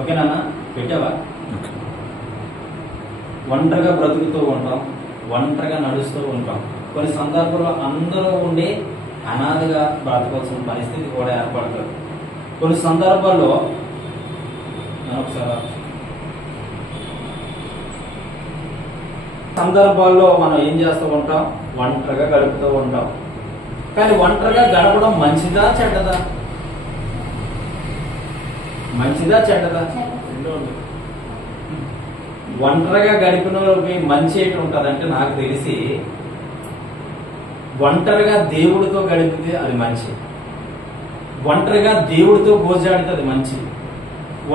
ఓకేనా? పెట్టావా? ఒంటరిగా బ్రతుకుతూ ఉంటాం, ఒంటరిగా నడుస్తూ ఉంటాం. కొన్ని సందర్భాల్లో అందరూ ఉండి అనాథగా బ్రతకాల్సిన పరిస్థితి కూడా ఏర్పడుతుంది. కొన్ని సందర్భాల్లో మనం ఏం చేస్తూ ఉంటాం? ఒంటరిగా గడుపుతూ ఉంటాం. కానీ ఒంటరిగా గడపడం మంచిదా చెడ్డదా? మంచిదా చెడ్డదా? ఒంటరిగా గడిపిన వాళ్ళకి మంచి ఏంటి ఉంటుందంటే, నాకు తెలిసి ఒంటరిగా దేవుడితో గడిపితే అది మంచి, ఒంటరిగా దేవుడితో గోజాడితే అది మంచి,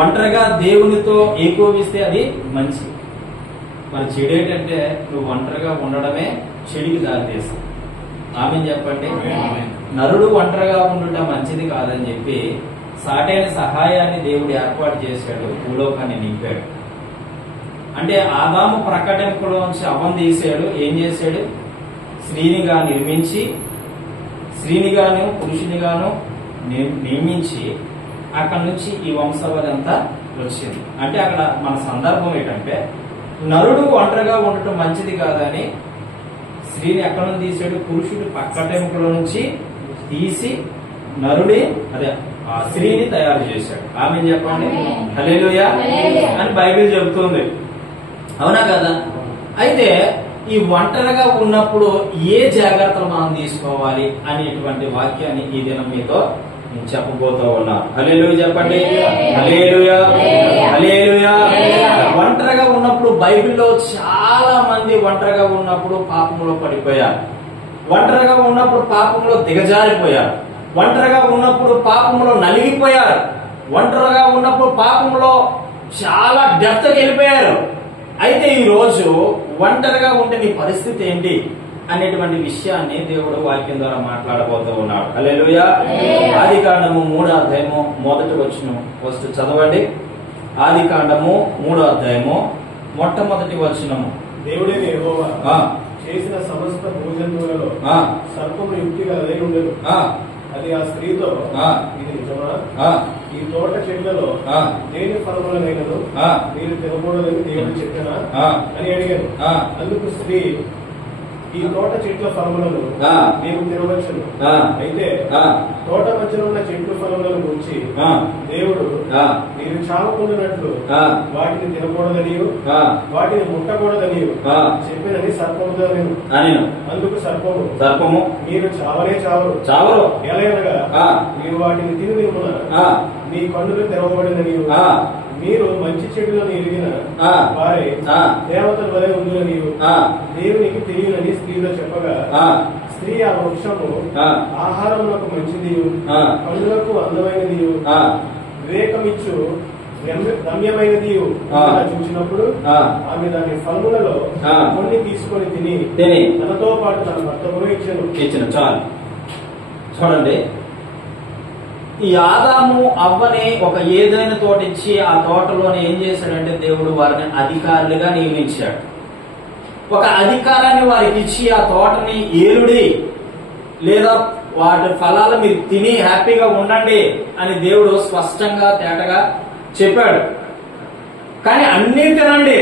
ఒంటరిగా దేవునితో ఏకోవిస్తే అది మంచి. మరి చెడు ఏంటంటే నువ్వు ఒంటరిగా ఉండడమే చెడుకి దారితీస్తుంది. ఆమె చెప్పండి. నరుడు ఒంటరిగా ఉండటం మంచిది కాదని చెప్పి సాటైన సహాయాన్ని దేవుడు ఏర్పాటు చేశాడు, భూలోకాన్ని నింపాడు. అంటే ఆదాము ప్రకటనలోంచి అవ్వను తీశాడు. ఏం చేశాడు? స్త్రీనిగా నిర్మించి, స్త్రీనిగాను పురుషునిగాను నియమించి అక్కడ నుంచి ఈ వంశవళి అంతా వచ్చింది. అంటే అక్కడ మన సందర్భం ఏంటంటే, నరుడు ఒంటరిగా ఉండటం మంచిది కాదని స్త్రీని ఎక్కడ నుంచి తీసాడు? పురుషుడి పక్కటెముకలో నుంచి తీసి నరుడి ఆ స్త్రీని తయారు చేశాడు. ఆమె చెప్పండి హల్లెలూయా అని బైబిల్ చెబుతుంది. అవునా కదా? అయితే ఈ ఒంటరిగా ఉన్నప్పుడు ఏ జాగ్రత్తలు మనం తీసుకోవాలి అనేటువంటి వాక్యాన్ని ఈ దినం మీతో చెప్పబోతూ ఉన్నా. హల్లెలూయా చెప్పండి. హల్లెలూయా హల్లెలూయా. ఒంటరిగా ఉన్నప్పుడు బైబిల్లో చాలా మంది ఒంటరిగా ఉన్నప్పుడు పాపంలో పడిపోయారు, ఒంటరిగా ఉన్నప్పుడు పాపంలో దిగజారిపోయారు, ఒంటరిగా ఉన్నప్పుడు పాపంలో నలిగిపోయారు, ఒంటరిగా ఉన్నప్పుడు పాపంలో చాలా డెప్త్కి వెళ్ళిపోయారు. అయితే ఈ రోజు ఒంటరిగా ఉంటే నీ పరిస్థితి ఏంటి అనేటువంటి విషయాన్ని దేవుడు వాక్యం ద్వారా మాట్లాడబోతూ ఉన్నాడు. హల్లెలూయా. ఆదికాండము 3వ అధ్యాయము 1వ వచనం ఫస్ట్ చదవండి. ఆదికాండము 3వ అధ్యాయము 1వ వచనము. దేవుడైన యెహోవా చేసిన సమస్త భూజంతువులలో సర్పము యుక్తిగా అదే ఉండదు. అది ఆ స్త్రీతో, ఇది నిజమా? ఈ తోట చెట్లలో దేని ఫలములనైనను మీరు తినకూడదని దేవుడు చెప్పినా అని అడిగాను. అందుకు స్త్రీ, ఈ తోట చెట్ల ఫలములను మేము తినవచ్చును. అయితే తోట మధ్యన ఉన్న చెట్ల ఫలములను గురించి దేవుడు మీరు చావకుండానట్లు వాటిని తినకూడదని వాటిని ముట్టకూడదని చెప్పినని సర్పముతో నేను. అందుకు సర్పము మీరు చావనే చావరు. ఎలాగనగా మీరు వాటిని తిని తిరుగున మీ కన్నులు తెరవబడినని, మీరు మంచి చెడులను ఎరిగిన వారే దేవతల వలె ఉందని దేవునికి తెలియనని స్త్రీలో చెప్పగా, స్త్రీ ఆ వృక్షము ఆహారములకు మంచిది, కన్నులకు అందమైనది, వివేకమిచ్చు రమ్యమైనది చూసినప్పుడు ఆమె దాని ఫలములలో కొన్ని తీసుకొని తిని తనతో పాటు తన భర్తకు ఇచ్చాను. చాలు చూడండి. ఈ ఆదాము అవ్వని ఒక ఏదైనా తోట ఇచ్చి ఆ తోటలోని ఏం చేశాడంటే దేవుడు వారిని అధికారులుగా నియమించాడు. ఒక అధికారాన్ని వారికి ఇచ్చి ఆ తోటని ఏలుడి లేదా వాటి ఫలాలు మీరు తిని హ్యాపీగా ఉండండి అని దేవుడు స్పష్టంగా తేటగా చెప్పాడు. కానీ అన్నీ తినండి,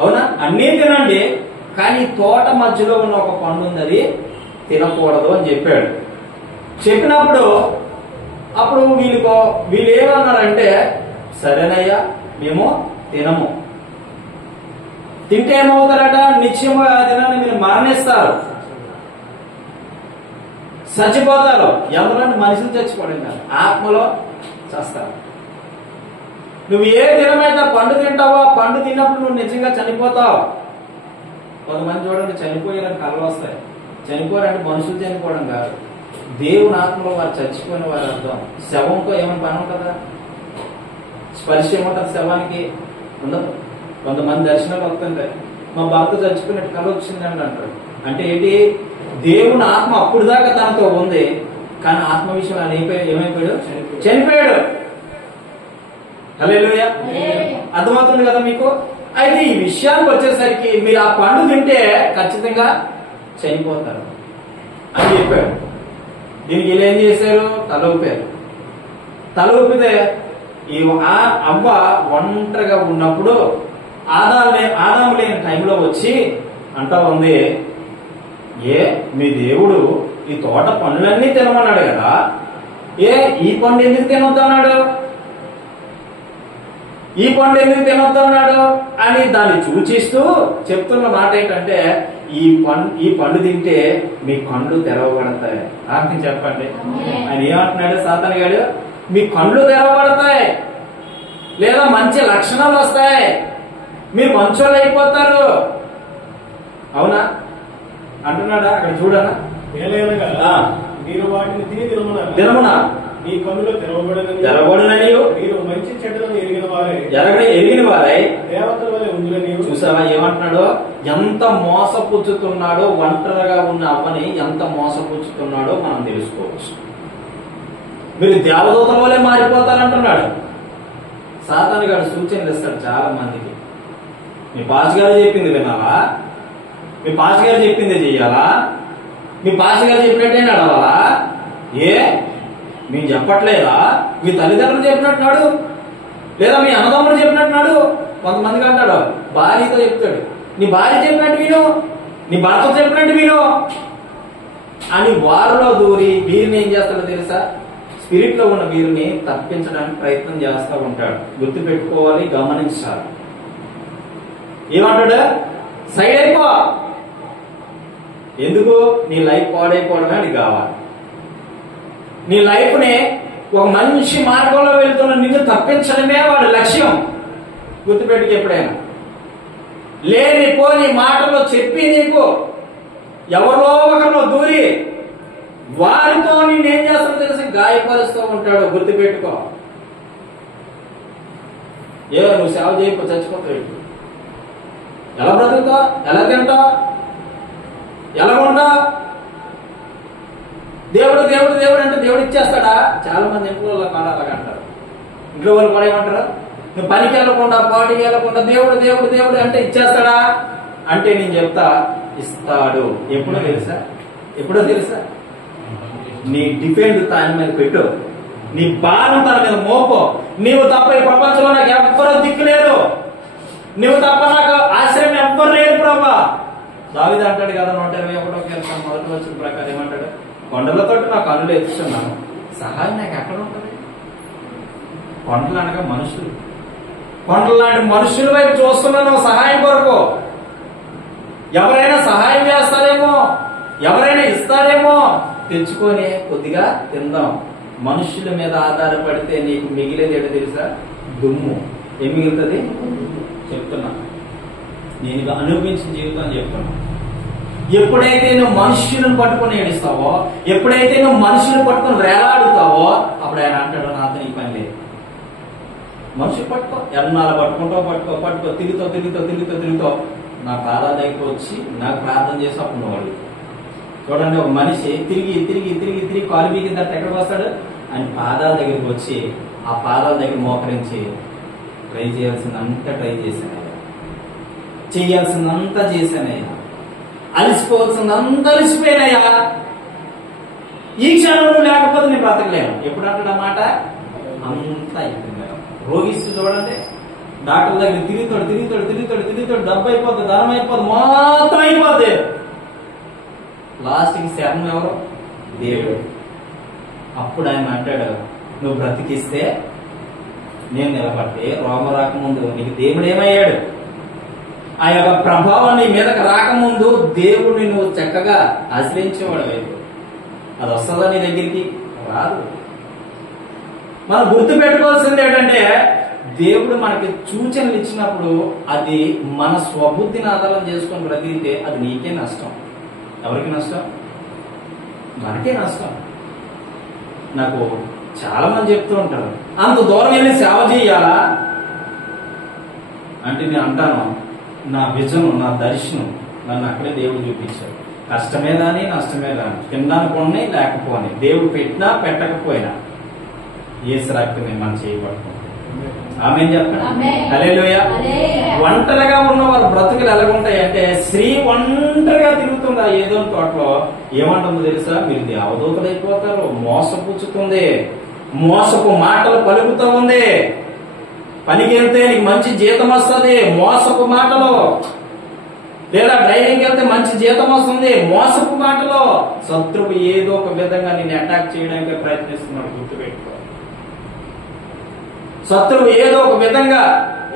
అవునా? అన్నీ తినండి, కానీ తోట మధ్యలో ఉన్న ఒక పండు ఉంది, అది తినకూడదు అని చెప్పాడు. చెప్పినప్పుడు అప్పుడు వీళ్ళు ఏమన్నారంటే, సరేనయ్యా మేము తినము. తింటే ఏమవుతారట? నిత్యము ఆ దినాన్ని మీరు మరణిస్తారు, చచ్చిపోతారు. ఎవరంటే మనుషులు చచ్చిపోవడం కాదు, ఆత్మలో చస్తారు. నువ్వు ఏ దినమైతే పండు తింటావో ఆ పండు తిన్నప్పుడు నువ్వు నిజంగా చనిపోతావు. కొంతమంది చూడండి చనిపోయారని కళ్ళు వస్తాయి. చనిపోరంటే మనుషులు చనిపోవడం కాదు, దేవుని ఆత్మలో వారు చచ్చిపోయిన వారి అర్థం. శవంతో ఏమైనా పని ఉంటుందా? స్పర్శ ఏముంటుంది శవానికి? ఉండదు. కొంతమంది దర్శనాలు వస్తుంటాయి, మా భర్త చచ్చిపోయినట్టు కళ వచ్చిందండి అంటారు. అంటే ఏంటి? దేవుని ఆత్మ అప్పుడు దాకా తనతో ఉంది, కానీ ఆత్మ విషయం ఆయన ఏమైపోయాడు? చనిపోయాడు. హల్లెలూయా. అర్థమవుతుంది కదా మీకు? అయితే ఈ విషయానికి వచ్చేసరికి మీరు ఆ పండు తింటే ఖచ్చితంగా చనిపోతారు అని చెప్పాడు. దీనికి వీళ్ళు ఏం చేశారు? తల ఊపారు. తల ఊపితే ఈ అవ్వ ఒంటరిగా ఉన్నప్పుడు ఆదాము లేని టైంలో వచ్చి అంటా ఉంది, మీ దేవుడు ఈ తోట పండ్లన్నీ తినమన్నాడు కదా, ఈ పండు ఎందుకు తినొద్దన్నాడు, ఈ పండు ఎందుకు తినొద్దన్నాడు అని దాన్ని సూచిస్తూ చెప్తున్న మాట ఏంటంటే, ఈ పండు తింటే మీ కళ్ళు తెరవబడతాయి అని చెప్పండి. ఆయన ఏమంటున్నాడు సాతాను గారు, మీ కళ్ళు తెరవబడతాయి, లేదా మంచి లక్షణాలు వస్తాయి, మీరు మంచోళ్ళు అయిపోతారు. అవునా అంటున్నాడా? అక్కడ చూడనా, మీరు వాటిని తినమునా మీ కన్నులు తెరవబడునని మీరు మంచి చెడ్డలను ఎరిగిన వారై దేవతల వలె ఉండునని. చూసావా ఏమంటున్నాడు? ఎంత మోసపుచ్చుతున్నాడో, ఒంటరిగా ఉన్న అవ్వని ఎంత మోసపుచ్చుతున్నాడో మనం తెలుసుకోవచ్చు. మీరు దేవదూతల వలె మారిపోతారంటున్నాడు. సాతాను గారు సూచనలు ఇస్తాడు చాలా మందికి. మీ పాస్ గారు చెప్పింది వినాలా, మీ పాస్ గారు చెప్పింది చెయ్యాలా, మీ పాస్ గారు చెప్పినట్టే నడవాలా, మేము చెప్పట్లేదా, మీ తల్లిదండ్రులు చెప్పినట్టున్నాడు, లేదా మీ అన్నదమ్ముడు చెప్పినట్టున్నాడు. కొంతమందికి అంటాడు భార్యతో చెప్తాడు, నీ భార్య చెప్పినట్టు విను, నీ భర్త చెప్పినట్టు విను అని వారిలో దూరి వీరిని ఏం చేస్తాడో తెలుసా, స్పిరిట్ లో ఉన్న వీరిని తప్పించడానికి ప్రయత్నం చేస్తూ ఉంటాడు. గుర్తు పెట్టుకోవాలి, గమనించాలి. ఏమంటాడు? సైడ్ అయిపో. ఎందుకు? నీ లైఫ్ పాడైపోవడమే అది కావాలి. నీ లైఫ్ ని ఒక మంచి మార్గంలో వెళ్తున్న నిన్ను తప్పించడమే వాడి లక్ష్యం. గుర్తుపెట్టుకు ఎప్పుడైనా. లేనిపోని మాటలో చెప్పి నీకు ఎవరో ఒకరిలో దూరి వారితో నేనేం చేస్తానో తెలిసి గాయపరుస్తూ ఉంటాడు. గుర్తుపెట్టుకో. నువ్వు సేవ చేయకపోతే చచ్చిపోతావు. ఎలా బ్రతుకుతావు, ఎలా తింటావు, ఎలా ఉంటావు? దేవుడు దేవుడు దేవుడు అంటే దేవుడు ఇచ్చేస్తాడా? చాలా మంది ఇంట్లో కాడ అలాగ అంటారు. ఇంట్లో వాళ్ళు కూడా ఏమంటారు, నువ్వు పనికి వెళ్ళకుండా పాటికి వెళ్ళకుండా దేవుడు దేవుడు దేవుడు అంటే ఇచ్చేస్తాడా అంటే నేను చెప్తా, ఇస్తాడు. ఎప్పుడో తెలుసా? నీ డిపెండ్ దాని మీద పెట్టు, నీ భారం తన మీద మోపో. నీవు తప్ప ఈ ప్రపంచంలో నాకు ఎవ్వరూ దిక్కులేరు, నువ్వు తప్ప నాకు ఆశ్రయం ఎవ్వరు లేరు ప్రభా. దావీదు అంటాడు కదా 121వ కీర్తన మొదటి వచనం ప్రకారం ఏమంటాడు, కొండలతో నా కన్నులు ఎత్తుతున్నాను, సహాయం నాకు ఎక్కడ ఉంటుంది? కొండలు అనగా మనుషులు, కొండలు లాంటి మనుషుల వైపు చూస్తున్నాను సహాయం కొరకు. ఎవరైనా సహాయం చేస్తారేమో, ఎవరైనా ఇస్తారేమో, తెచ్చుకొని కొద్దిగా తిందాం. మనుషుల మీద ఆధారపడితే నీకు మిగిలేది ఏంటో తెలుసా? దుమ్ము. ఏం మిగులుతుంది చెప్తున్నా, నేను అనుభవించిన జీవితం చెప్తున్నా. ఎప్పుడైతే నువ్వు మనుషులను పట్టుకుని ఏడుస్తావో, ఎప్పుడైతే నువ్వు మనుషులను పట్టుకుని వేలాడుతావో, అప్పుడు ఆయన అంటాడు, నాతో నీ పని లేదు. మనుషులు పట్టుకో, ఎన్నాళ్ళు పట్టుకో, తిరుగుతో నా పాదాల దగ్గర వచ్చి నాకు ప్రార్థన చేసి అప్పుడు నువ్వు చూడండి. ఒక మనిషి తిరిగి కాలు బీకి తర్వాత ఎక్కడికి వస్తాడు? ఆయన పాదాల దగ్గరికి వచ్చి ఆ పాదాల దగ్గర మోకరించి ట్రై చేయాల్సిందంతా ట్రై చేశాను, చేయాల్సిందంతా చేశానయ్యా, అలసిపోవాల్సిందంతా అలసిపోయినాయా, ఈ క్షణంలో లేకపోతే నేను బ్రతకలేను. ఎప్పుడు అంటాడు అన్నమాట? అంతా అయిపోయింది. రోగిస్తూ చూడండి, డాక్టర్ దగ్గర తిరుగుతాడు, డబ్బు అయిపోతుంది, ధనం అయిపోతుంది, మొత్తం అయిపోతుంది. లాస్ట్కి శరణం ఎవరు? దేవుడు. అప్పుడు ఆయన అంటాడు, నువ్వు బ్రతికిస్తే నేను నిలబడితే రోగం రాకముందు నీకు దేవుడు ఏమయ్యాడు? ఆ యొక్క ప్రభావం నీ మీదకి రాకముందు దేవుడిని నువ్వు చక్కగా ఆశ్రయించేవాడు అయితే అది వస్తుందా నీ దగ్గరికి? రాదు. మనం గుర్తు పెట్టుకోవాల్సింది ఏంటంటే, దేవుడు మనకి సూచనలు ఇచ్చినప్పుడు అది మన స్వబుద్ధిని ఆధారం చేసుకొని బ్రతికితే అది నీకే నష్టం. ఎవరికి నష్టం? మనకే నష్టం. నాకు చాలా మంది చెప్తూ ఉంటారు, అంత దూరం వెళ్ళి సేవ చేయాలా అంటే నేను అంటాను, నా విజన్, నా దర్శనం నన్ను అక్కడే దేవుడు చూపించాడు. కష్టమే కానీ నష్టమే కానీ, తినడానికి ఉన్నాయి లేకపోని, దేవుడు పెట్టినా పెట్టకపోయినా యేసు రక్తమే మనం చేయబడుతుంది. ఆమేన్ చెప్పండి. హల్లెలూయా. ఒంటరిగా ఉన్న వాళ్ళ బ్రతుకులు ఎలాగుంటాయి అంటే, స్త్రీ ఒంటరిగా తిరుగుతుంది ఆ ఏదో తోటలో, ఏమంటుందో తెలుసా? మీరు దేవదూతలు అయిపోతారు, మోసపుచ్చుతుంది, మోసపు మాటలు పలుకుతూ ఉంది. పనికి వెళ్తే నీకు మంచి జీతం వస్తుంది, మోసపు మాటలు. లేదా డ్రైవింగ్ వెళ్తే మంచి జీతం వస్తుంది, మోసపు మాటలు. శత్రువు ఏదో ఒక విధంగా నిన్ను అటాక్ చేయడానికి ప్రయత్నిస్తున్నాడు, గుర్తుపెట్టుకో. శత్రువు ఏదో ఒక విధంగా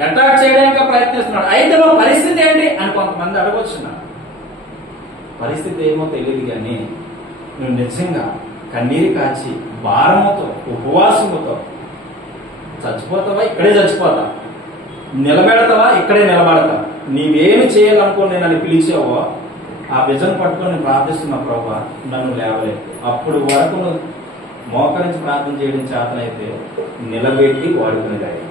అటాక్ చేయడానికి ప్రయత్నిస్తున్నాడు. అయితే మా పరిస్థితి ఏంటి అని కొంతమంది అడగొచ్చున్నారు. పరిస్థితి ఏమో తెలియదు కానీ నువ్వు నిజంగా కన్నీరు కాచి భారముతో ఉపవాసముతో చచ్చిపోతావా? ఇక్కడే చచ్చిపోతా. నిలబెడతావా? ఇక్కడే నిలబడతా. నీవేమి చేయాలనుకోని నన్ను పిలిచావో ఆ విజన్ పట్టుకొని ప్రార్థిస్తున్నా, ప్రభా నన్ను లేవలేదు. అప్పుడు వరకు నువ్వు మోకరించి ప్రార్థన చేయడం చేతనైతే నిలబెట్టి వాడుకునేది.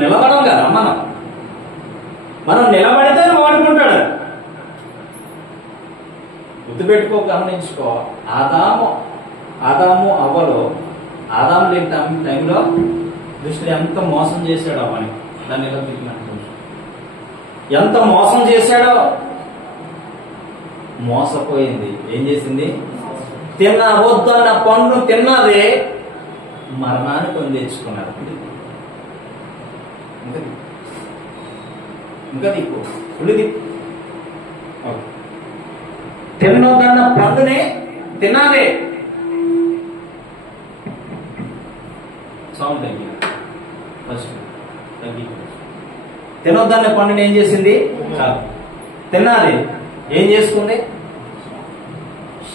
నిలబడం కదా మనం నిలబడితే వాడుకుంటాడు. గుర్తుపెట్టుకో, గమనించుకో. ఆదాము అవ్వలో ఆదాము లేని టైంలో కృష్ణుడు ఎంత మోసం చేశాడో అవ్వని. దాన్ని ఎలా తిరిగినట్టు ఎంత మోసం చేశాడో. మోసపోయింది. ఏం చేసింది? వద్దన్న పండు తిన్నదే మరణాన్ని కొని తెచ్చుకున్నారు. ఇంకా దిక్కు ఫుల్ దిక్కు. తిన్నొద్దన్న పండునే తినాలే. సౌండ్ తగ్గి ఫస్ట్ తగ్గి. తినొద్దన్న పండుని ఏం చేసింది? తినాలి. ఏం చేసుకుంది?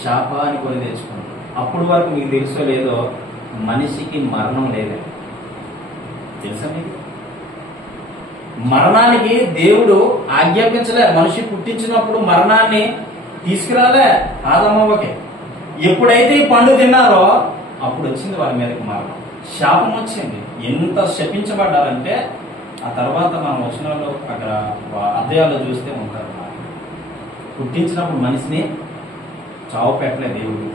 శాపాన్ని కొని తెచ్చుకుంది. అప్పుడు వరకు మీకు తెలుసో లేదో మనిషికి మరణం లేదే. తెలుసా మీకు? మరణానికి దేవుడు ఆజ్ఞాపించలే. మనిషి పుట్టించినప్పుడు మరణాన్ని తీసుకురాలే ఆదమవ్వకి. ఎప్పుడైతే ఈ పండు తిన్నారో అప్పుడు వచ్చింది వారి మీదకి మరణం, శాపం వచ్చింది. ఎంత శపించబడ్డారంటే ఆ తర్వాత మనం వచనాల్లో అక్కడ అధ్యాయాల్లో చూస్తే ఉంటారు. పుట్టించినప్పుడు మనిషిని చావు పెట్టలే దేవుడు.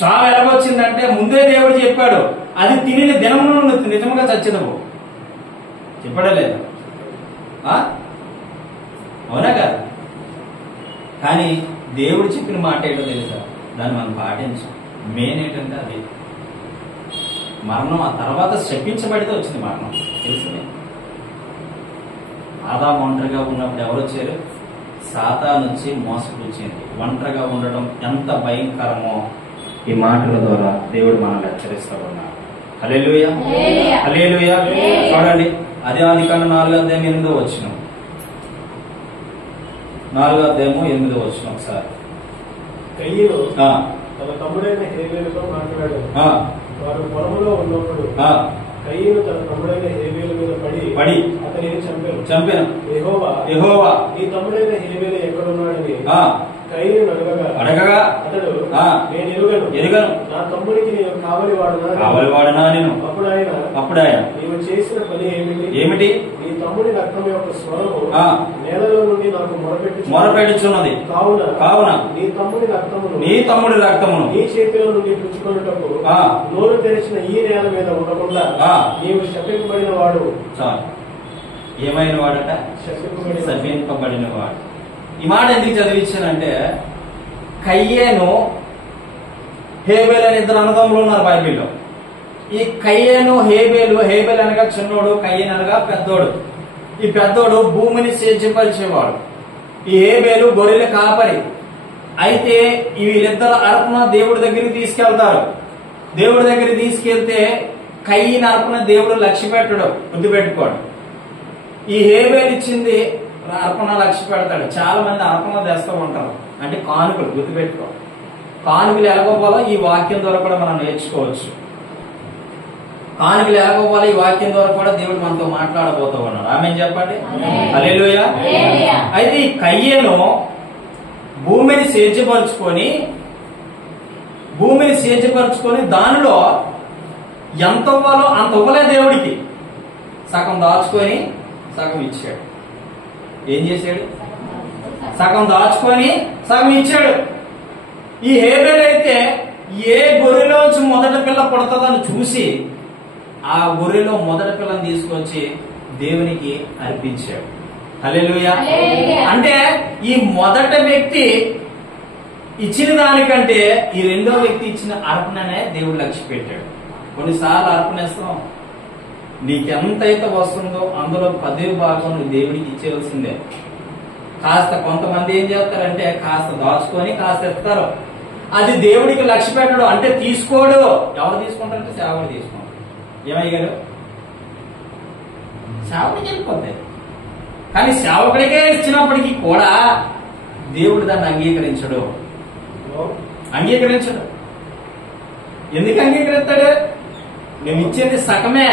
చావు ఎలాగొచ్చిందంటే ముందే దేవుడు చెప్పాడు, అది తిని దినమును నిజంగా చచ్చినవు. చెప్పడే లేదు, అవునా కాదు? కానీ దేవుడు చెప్పిన మాట ఏంటో తెలుసా? దాన్ని మనం పాటించాం. మెయిన్ ఏంటంటే అది మరణం. ఆ తర్వాత శపించబడితే వచ్చింది మరణం. తెలుసునే. ఆదాము ఒంటరిగా ఉన్నప్పుడు ఎవరు వచ్చారు? సాతాను వచ్చి మోసపుచ్చింది. ఒంటరిగా ఉండడం ఎంత భయంకరమో ఈ మాటల ద్వారా దేవుడు మనల్ని హెచ్చరిస్తూ ఉన్నాడు. హల్లెలూయా, హల్లెలూయా. చూడండి, అదే ఆదికాండం 4:8 వచ్చిన 4:8 ఒకసారి. కయ్యను తన తమ్ముడైన హేబేలుతో మాట్లాడాడు. వారు పొలంలో ఉన్నప్పుడు కయ్యను తన తమ్ముడైన హేబేలు మీద పడి అతనిని చంపాను. యెహోవా ఈ తమ్ముడైన హేబేలు ఎక్కడున్నాడని కయ్యను అడగగా అతడు నేను ఎరుగను, నా తమ్ముడికి నేను కావలివాడనా నేను. అప్పుడు ఆయన నీవు చేసిన పని ఏమిటి? నీ తమ్ముడి రక్తం యొక్క స్వరము నేలలో నుండి నాకు మొరపెట్టుచున్నది. కావున నీ తమ్ముడి రక్తమును నీ చేతిలో నుండి పుచ్చుకొనుటకు నోరు తెరిచిన ఈ నేల మీద ఉండకుండా నీవు శపింపబడిన వాడు. ఏమైన వాడట? శపింపబడిన వాడు. ఈ మాట ఎందుకు చదివించానంటే, కయ్యేను హేబేలు అని ఇద్దరు అన్నదమ్ములు ఉన్నారు బైబిల్లో. ఈ కయ్యేను హేబేలు అనగా చిన్నోడు, కయ్యేను అనగా పెద్దోడు. ఈ పెద్దోడు భూమిని సేద్యపరిచేవాడు, ఈ హేబేలు గొర్రెల కాపరి. అయితే వీళ్ళిద్దరు అర్పణ దేవుడి దగ్గరికి తీసుకెళ్తారు. దేవుడి దగ్గరికి తీసుకెళ్తే కయ్యని అర్పణ దేవుడు లక్ష్య పెట్టడు, గుర్తుపెట్టుకోడు. ఈ హేబేలు ఇచ్చింది అర్పణ లక్ష్య పెడతాడు. చాలా మంది అర్పణ తెస్తూ ఉంటారు, అంటే కానుకలు. గుర్తుపెట్టుకో, కానుకలు ఎలాగోవాలో ఈ వాక్యం ద్వారా కూడా మనం నేర్చుకోవచ్చు. కానుకలు ఎలాగోవాలో ఈ వాక్యం ద్వారా కూడా దేవుడు మనతో మాట్లాడబోతూ ఉన్నాడు. ఆమేన్ చెప్పండి, హల్లెలూయా. అయితే ఈ కయ్యేను భూమిని సేద్యపరుచుకొని దానిలో ఎంత ఇవ్వాలో అంత ఇవ్వలే దేవుడికి. సగం దాచుకొని సగం ఇచ్చాడు. ఏం చేశాడు? సగం దాచుకొని సగం ఇచ్చాడు. ఈ హేబేలు అయితే ఏ గొర్రెలోంచి మొదటి పిల్ల పుడతదని చూసి ఆ గొర్రెలో మొదటి పిల్లని తీసుకొచ్చి దేవునికి అర్పించాడు. హల్లెలూయా. అంటే ఈ మొదటి వ్యక్తి ఇచ్చిన దానికంటే ఈ రెండో వ్యక్తి ఇచ్చిన అర్పణనే దేవుడు లక్ష్య పెట్టాడు. కొన్నిసార్లు అర్పణేస్తాం, నీకెంతైతే వస్తుందో అందులో 10వ భాగం నువ్వు దేవుడికి ఇచ్చేయాల్సిందే. కాస్త కొంతమంది ఏం చేస్తారంటే కాస్త దాచుకొని కాస్త ఇస్తారు. అది దేవుడికి లక్ష్య పెట్టడు, అంటే తీసుకోడు. ఎవరు తీసుకుంటారంటే సేవకుడు తీసుకుంటారు. ఏమయ్యారు? సేవకుడికి వెళ్ళిపోతాయి. కానీ సేవకుడికే ఇచ్చినప్పటికీ కూడా దేవుడు దాన్ని అంగీకరించడు. ఎందుకు అంగీకరిస్తాడు? నువ్వు ఇచ్చేది సగమే,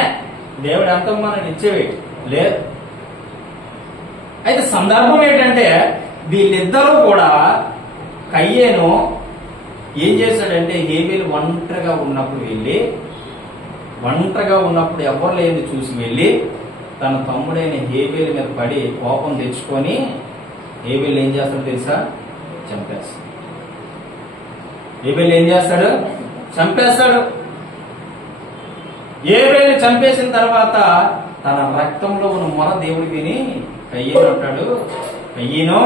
దేవుడు ఎంత మనం ఇచ్చేవి లేదు. అయితే సందర్భం ఏంటంటే వీళ్ళిద్దరూ కూడా కయ్యేను ఏం చేశాడంటే హేబేలు ఒంటరిగా ఉన్నప్పుడు ఎవరు లేని చూసి వెళ్ళి తన తమ్ముడైన హేబేలు మీద పడి కోపం తెచ్చుకొని హేబేలు ఏం చేస్తాడు తెలుసా? చంపేస్తాడు. హేబేలు ఏం చేస్తాడు? చంపేస్తాడు. హేబేలు చంపేసిన తర్వాత తన రక్తంలో ఉన్న మొర దేవుడు విని కయ్యేను అంటాడు, కయ్యేను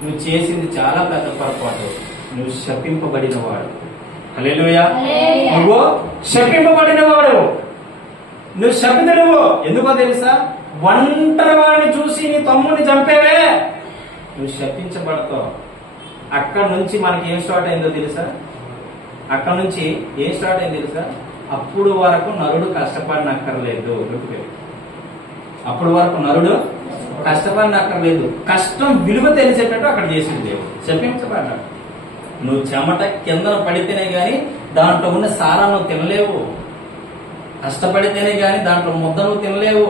నువ్వు చేసింది చాలా పెద్ద పొరపాటు, నువ్వు శపింపబడినవాడు. హల్లెలూయా. నువ్వు శపింపబడినవాడు, నువ్వు శపితుడు. ఎందుకో తెలుసా? ఒంటరి వాడిని చూసి నీ తమ్ముడిని చంపేవే, నువ్వు శపించబడతావు. అక్కడి నుంచి మనకి ఏం స్టార్ట్ అయిందో తెలుసా? అప్పుడు వరకు నరుడు కష్టపడినక్కర్లేదు. అప్పుడు వరకు నరుడు కష్టపడినక్కర్లేదు. కష్టం విలువ తెలిసేటట్టు అక్కడ చేసింది దేవుడు. శపించబడ్డాడు. నువ్వు చెమట కింద పడితేనే గాని దాంట్లో ఉన్న సారా నువ్వు తినలేవు. కష్టపడితేనే గాని దాంట్లో ముద్ద నువ్వు తినలేవు.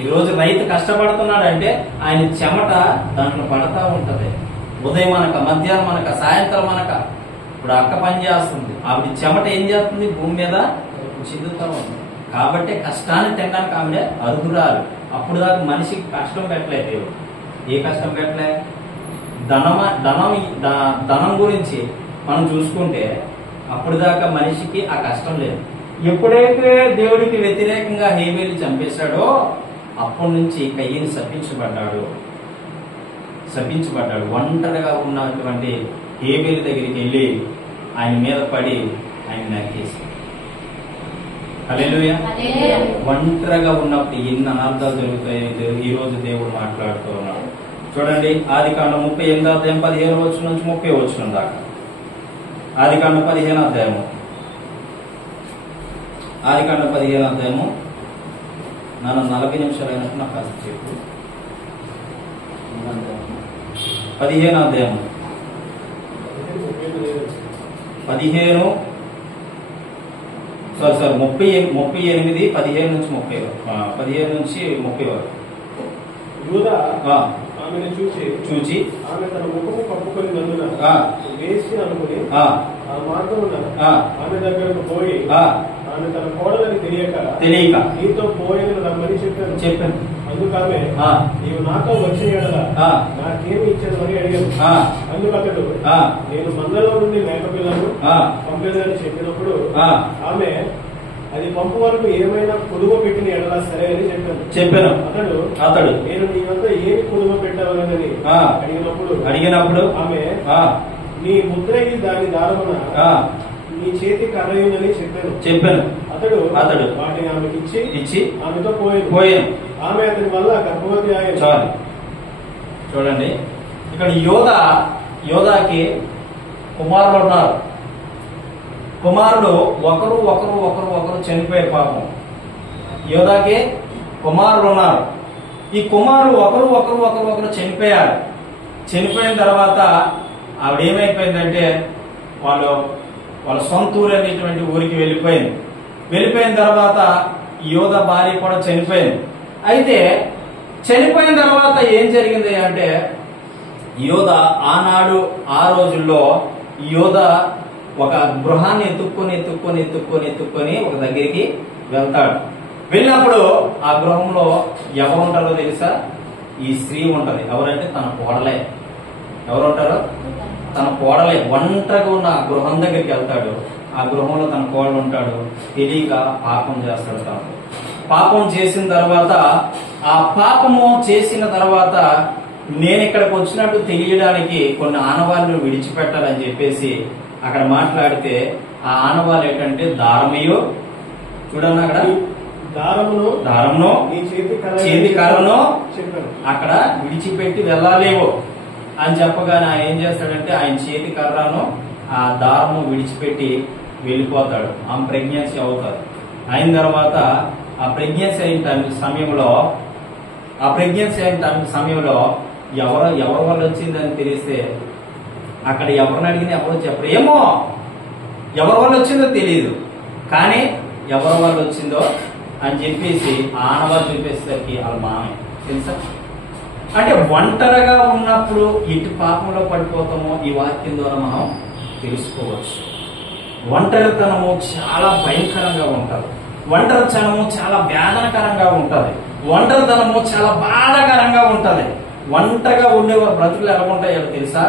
ఈ రోజు రైతు కష్టపడుతున్నాడంటే ఆయన చెమట దాంట్లో పడతా ఉంటది. ఉదయం అనక, మధ్యాహ్నం అనక, సాయంత్రం అనక. ఇప్పుడు అక్క పని చేస్తుంది, ఆవిడ చెమట ఏం చేస్తుంది? భూమి మీద చిద్దుతా ఉంది. కాబట్టి కష్టాన్ని తినడానికి ఆవిడ అర్హురాలు. అప్పుడు దాకా మనిషికి కష్టం పెట్టలే దేవుడు. ఏ కష్టం పెట్టలే? ధనం గురించి మనం చూసుకుంటే అప్పుడు దాకా మనిషికి ఆ కష్టం లేదు. ఎప్పుడైతే దేవుడికి వ్యతిరేకంగా హేబేలు చంపేశాడో అప్పటి నుంచి కయ్యని శపించబడ్డాడు. ఒంటరిగా ఉన్నటువంటి హేబేలు దగ్గరికి వెళ్ళి ఆయన మీద పడి ఆయన నరికేశాడు. హల్లెలూయా. ఒంటరిగా ఉన్నప్పుడు ఎన్ని అనార్థాలు జరుగుతాయి ఈ రోజు దేవుడు మాట్లాడుతూ ఉన్నాడు. చూడండి, ఆదికాండం 38వ అధ్యాయం 15వ వచనం నుంచి 30వ వచనం దాకా. ఆదికాండం 15వ అధ్యాయము. ఆదికాండం 15వ అధ్యాయము. 40 నిమిషాలు అయినట్టు నాకు కాస్త చెప్పు. 15వ అధ్యాయము 38 15 నుంచి 30 వరకు. యూదా ఆమెను చూచి ఆమె తన ముఖము కప్పుకొని నందున వేసి అనుకుని ఆ మార్గమున ఆమె దగ్గరకు పోయి ఆమె తన కోడలని తెలియక నీతో పోయిన రమ్మని చెప్పాను. అందుకామె నీవు నాతో వచ్చే ఎడల నాకేమి ఇచ్చేదని అడిగాను. అందుకతడు నేను మందలో నుండి మేకపిల్లను పంపేదని చెప్పినప్పుడు ఆమె అది పంపు వరకు ఏమైనా కుదువ పెట్టిన ఎడలా సరే అని చెప్పాను. అతడు నేను నీ వద్ద ఏమి కుదువ పెట్టావని అడిగినప్పుడు ఆమె నీ ముద్రకి దాని దారమున నీ చేతి కర్రయుందని చెప్పాను. అతడు వాటిని ఆమెకి ఇచ్చి ఆమెతో పోయాను. ఆమె అతని వల్ల గర్భవతి అయ్యాను. చూడండి, ఇక్కడ యోధాకి కుమారులు ఉన్నారు. కుమారుడు ఒకరు చనిపోయారు. పాపం యోధాకి కుమారులు ఉన్నారు. ఈ కుమారులు ఒకరు చనిపోయారు. చనిపోయిన తర్వాత ఆవిడ ఏమైపోయిందంటే వాళ్ళ సొంత ఊరు అనేటువంటి ఊరికి వెళ్ళిపోయిన తర్వాత యోధ భార్య కూడా చనిపోయింది. అయితే చనిపోయిన తర్వాత ఏం జరిగింది అంటే యోధ ఆనాడు ఆ రోజుల్లో యోధ ఒక గృహాన్ని ఎత్తుక్కొని ఒక దగ్గరికి వెళ్తాడు. వెళ్ళినప్పుడు ఆ గృహంలో ఎవరు ఉంటారో తెలుసా? ఈ స్త్రీ ఉంటది. ఎవరంటే తన కోడలే. ఎవరుంటారో? తన కోడలే. ఒంటరిగా ఉన్న గృహం దగ్గరికి వెళ్తాడు. ఆ గృహంలో తన కోడలు ఉంటాడు. తెలియక పాపం చేస్తాడు. పాపం చేసిన తర్వాత నేను ఇక్కడికి వచ్చినట్టు తెలియడానికి కొన్ని ఆనవాళ్ళను విడిచిపెట్టాలని చెప్పేసి అక్కడ మాట్లాడితే ఆ ఆనవాళ్ళు ఏంటంటే దారమయో చూడన్నా అక్కడ దారమును చేతి కర్రను అక్కడ విడిచిపెట్టి వెళ్ళాలేవో అని చెప్పగానే ఆయన ఏం చేస్తాడంటే ఆయన చేతి కర్రను ఆ దారము విడిచిపెట్టి వెళ్ళిపోతాడు. ఆమె ప్రెగ్నెన్సీ అవుతాడు. అయిన తర్వాత ఆ ప్రెగ్నెన్సీ అయిన సమయంలో ఎవరి వల్ల వచ్చిందని తెలిస్తే అక్కడ ఎవరిని అడిగినా ఎవరు చెప్పరు. ఏమో ఎవరి వల్ల వచ్చిందో తెలియదు, కానీ ఎవరి వల్ల వచ్చిందో అని చెప్పేసి ఆనవాళ్ళు చూపేసరికి వాళ్ళ మామయ్య తెలుసా. అంటే ఒంటరిగా ఉన్నప్పుడు ఇటు పాపంలో పడిపోతామో ఈ వాక్యం ద్వారా మనం తెలుసుకోవచ్చు. ఒంటరితనము చాలా భయంకరంగా ఉంటుంది. ఒంటరితనము చాలా వేదనకరంగా ఉంటుంది. ఒంటరితనము చాలా బాధాకరంగా ఉంటుంది. ఒంటరిగా ఉండే బ్రతుకులు ఎలా ఉంటాయో తెలుసా.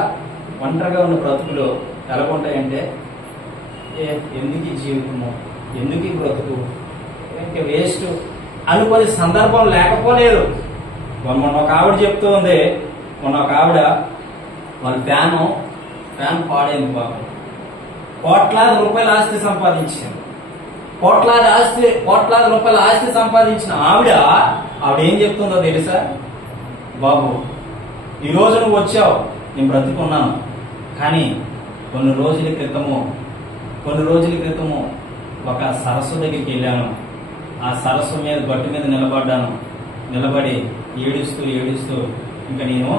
ఒంటరిగా ఉండే బ్రతుకులు ఎలా ఉంటాయంటే ఎందుకు ఈ జీవితము, ఎందుకు ఈ బ్రతుకు, ఇంకా వేస్ట్ అనుకునే సందర్భం లేకపోలేదు. మొన్న ఒక ఆవిడ చెప్తూ ఉంది, మొన్న ఒక ఆవిడ వాళ్ళ ఫ్యాన్ పాడైంది పాపం. కోట్లాది రూపాయల ఆస్తి సంపాదించారు. కోట్లాది రూపాయల ఆస్తి సంపాదించిన ఆవిడ ఏం చెప్తుందో తెలుసా. బాబు, ఈ రోజు నువ్వు వచ్చావు, నేను బ్రతుకున్నాను, కానీ కొన్ని రోజుల క్రితము ఒక సరస్సు దగ్గరికి వెళ్ళాను. ఆ సరస్సు మీద గట్టు మీద నిలబడి ఏడుస్తూ ఇంకా నేను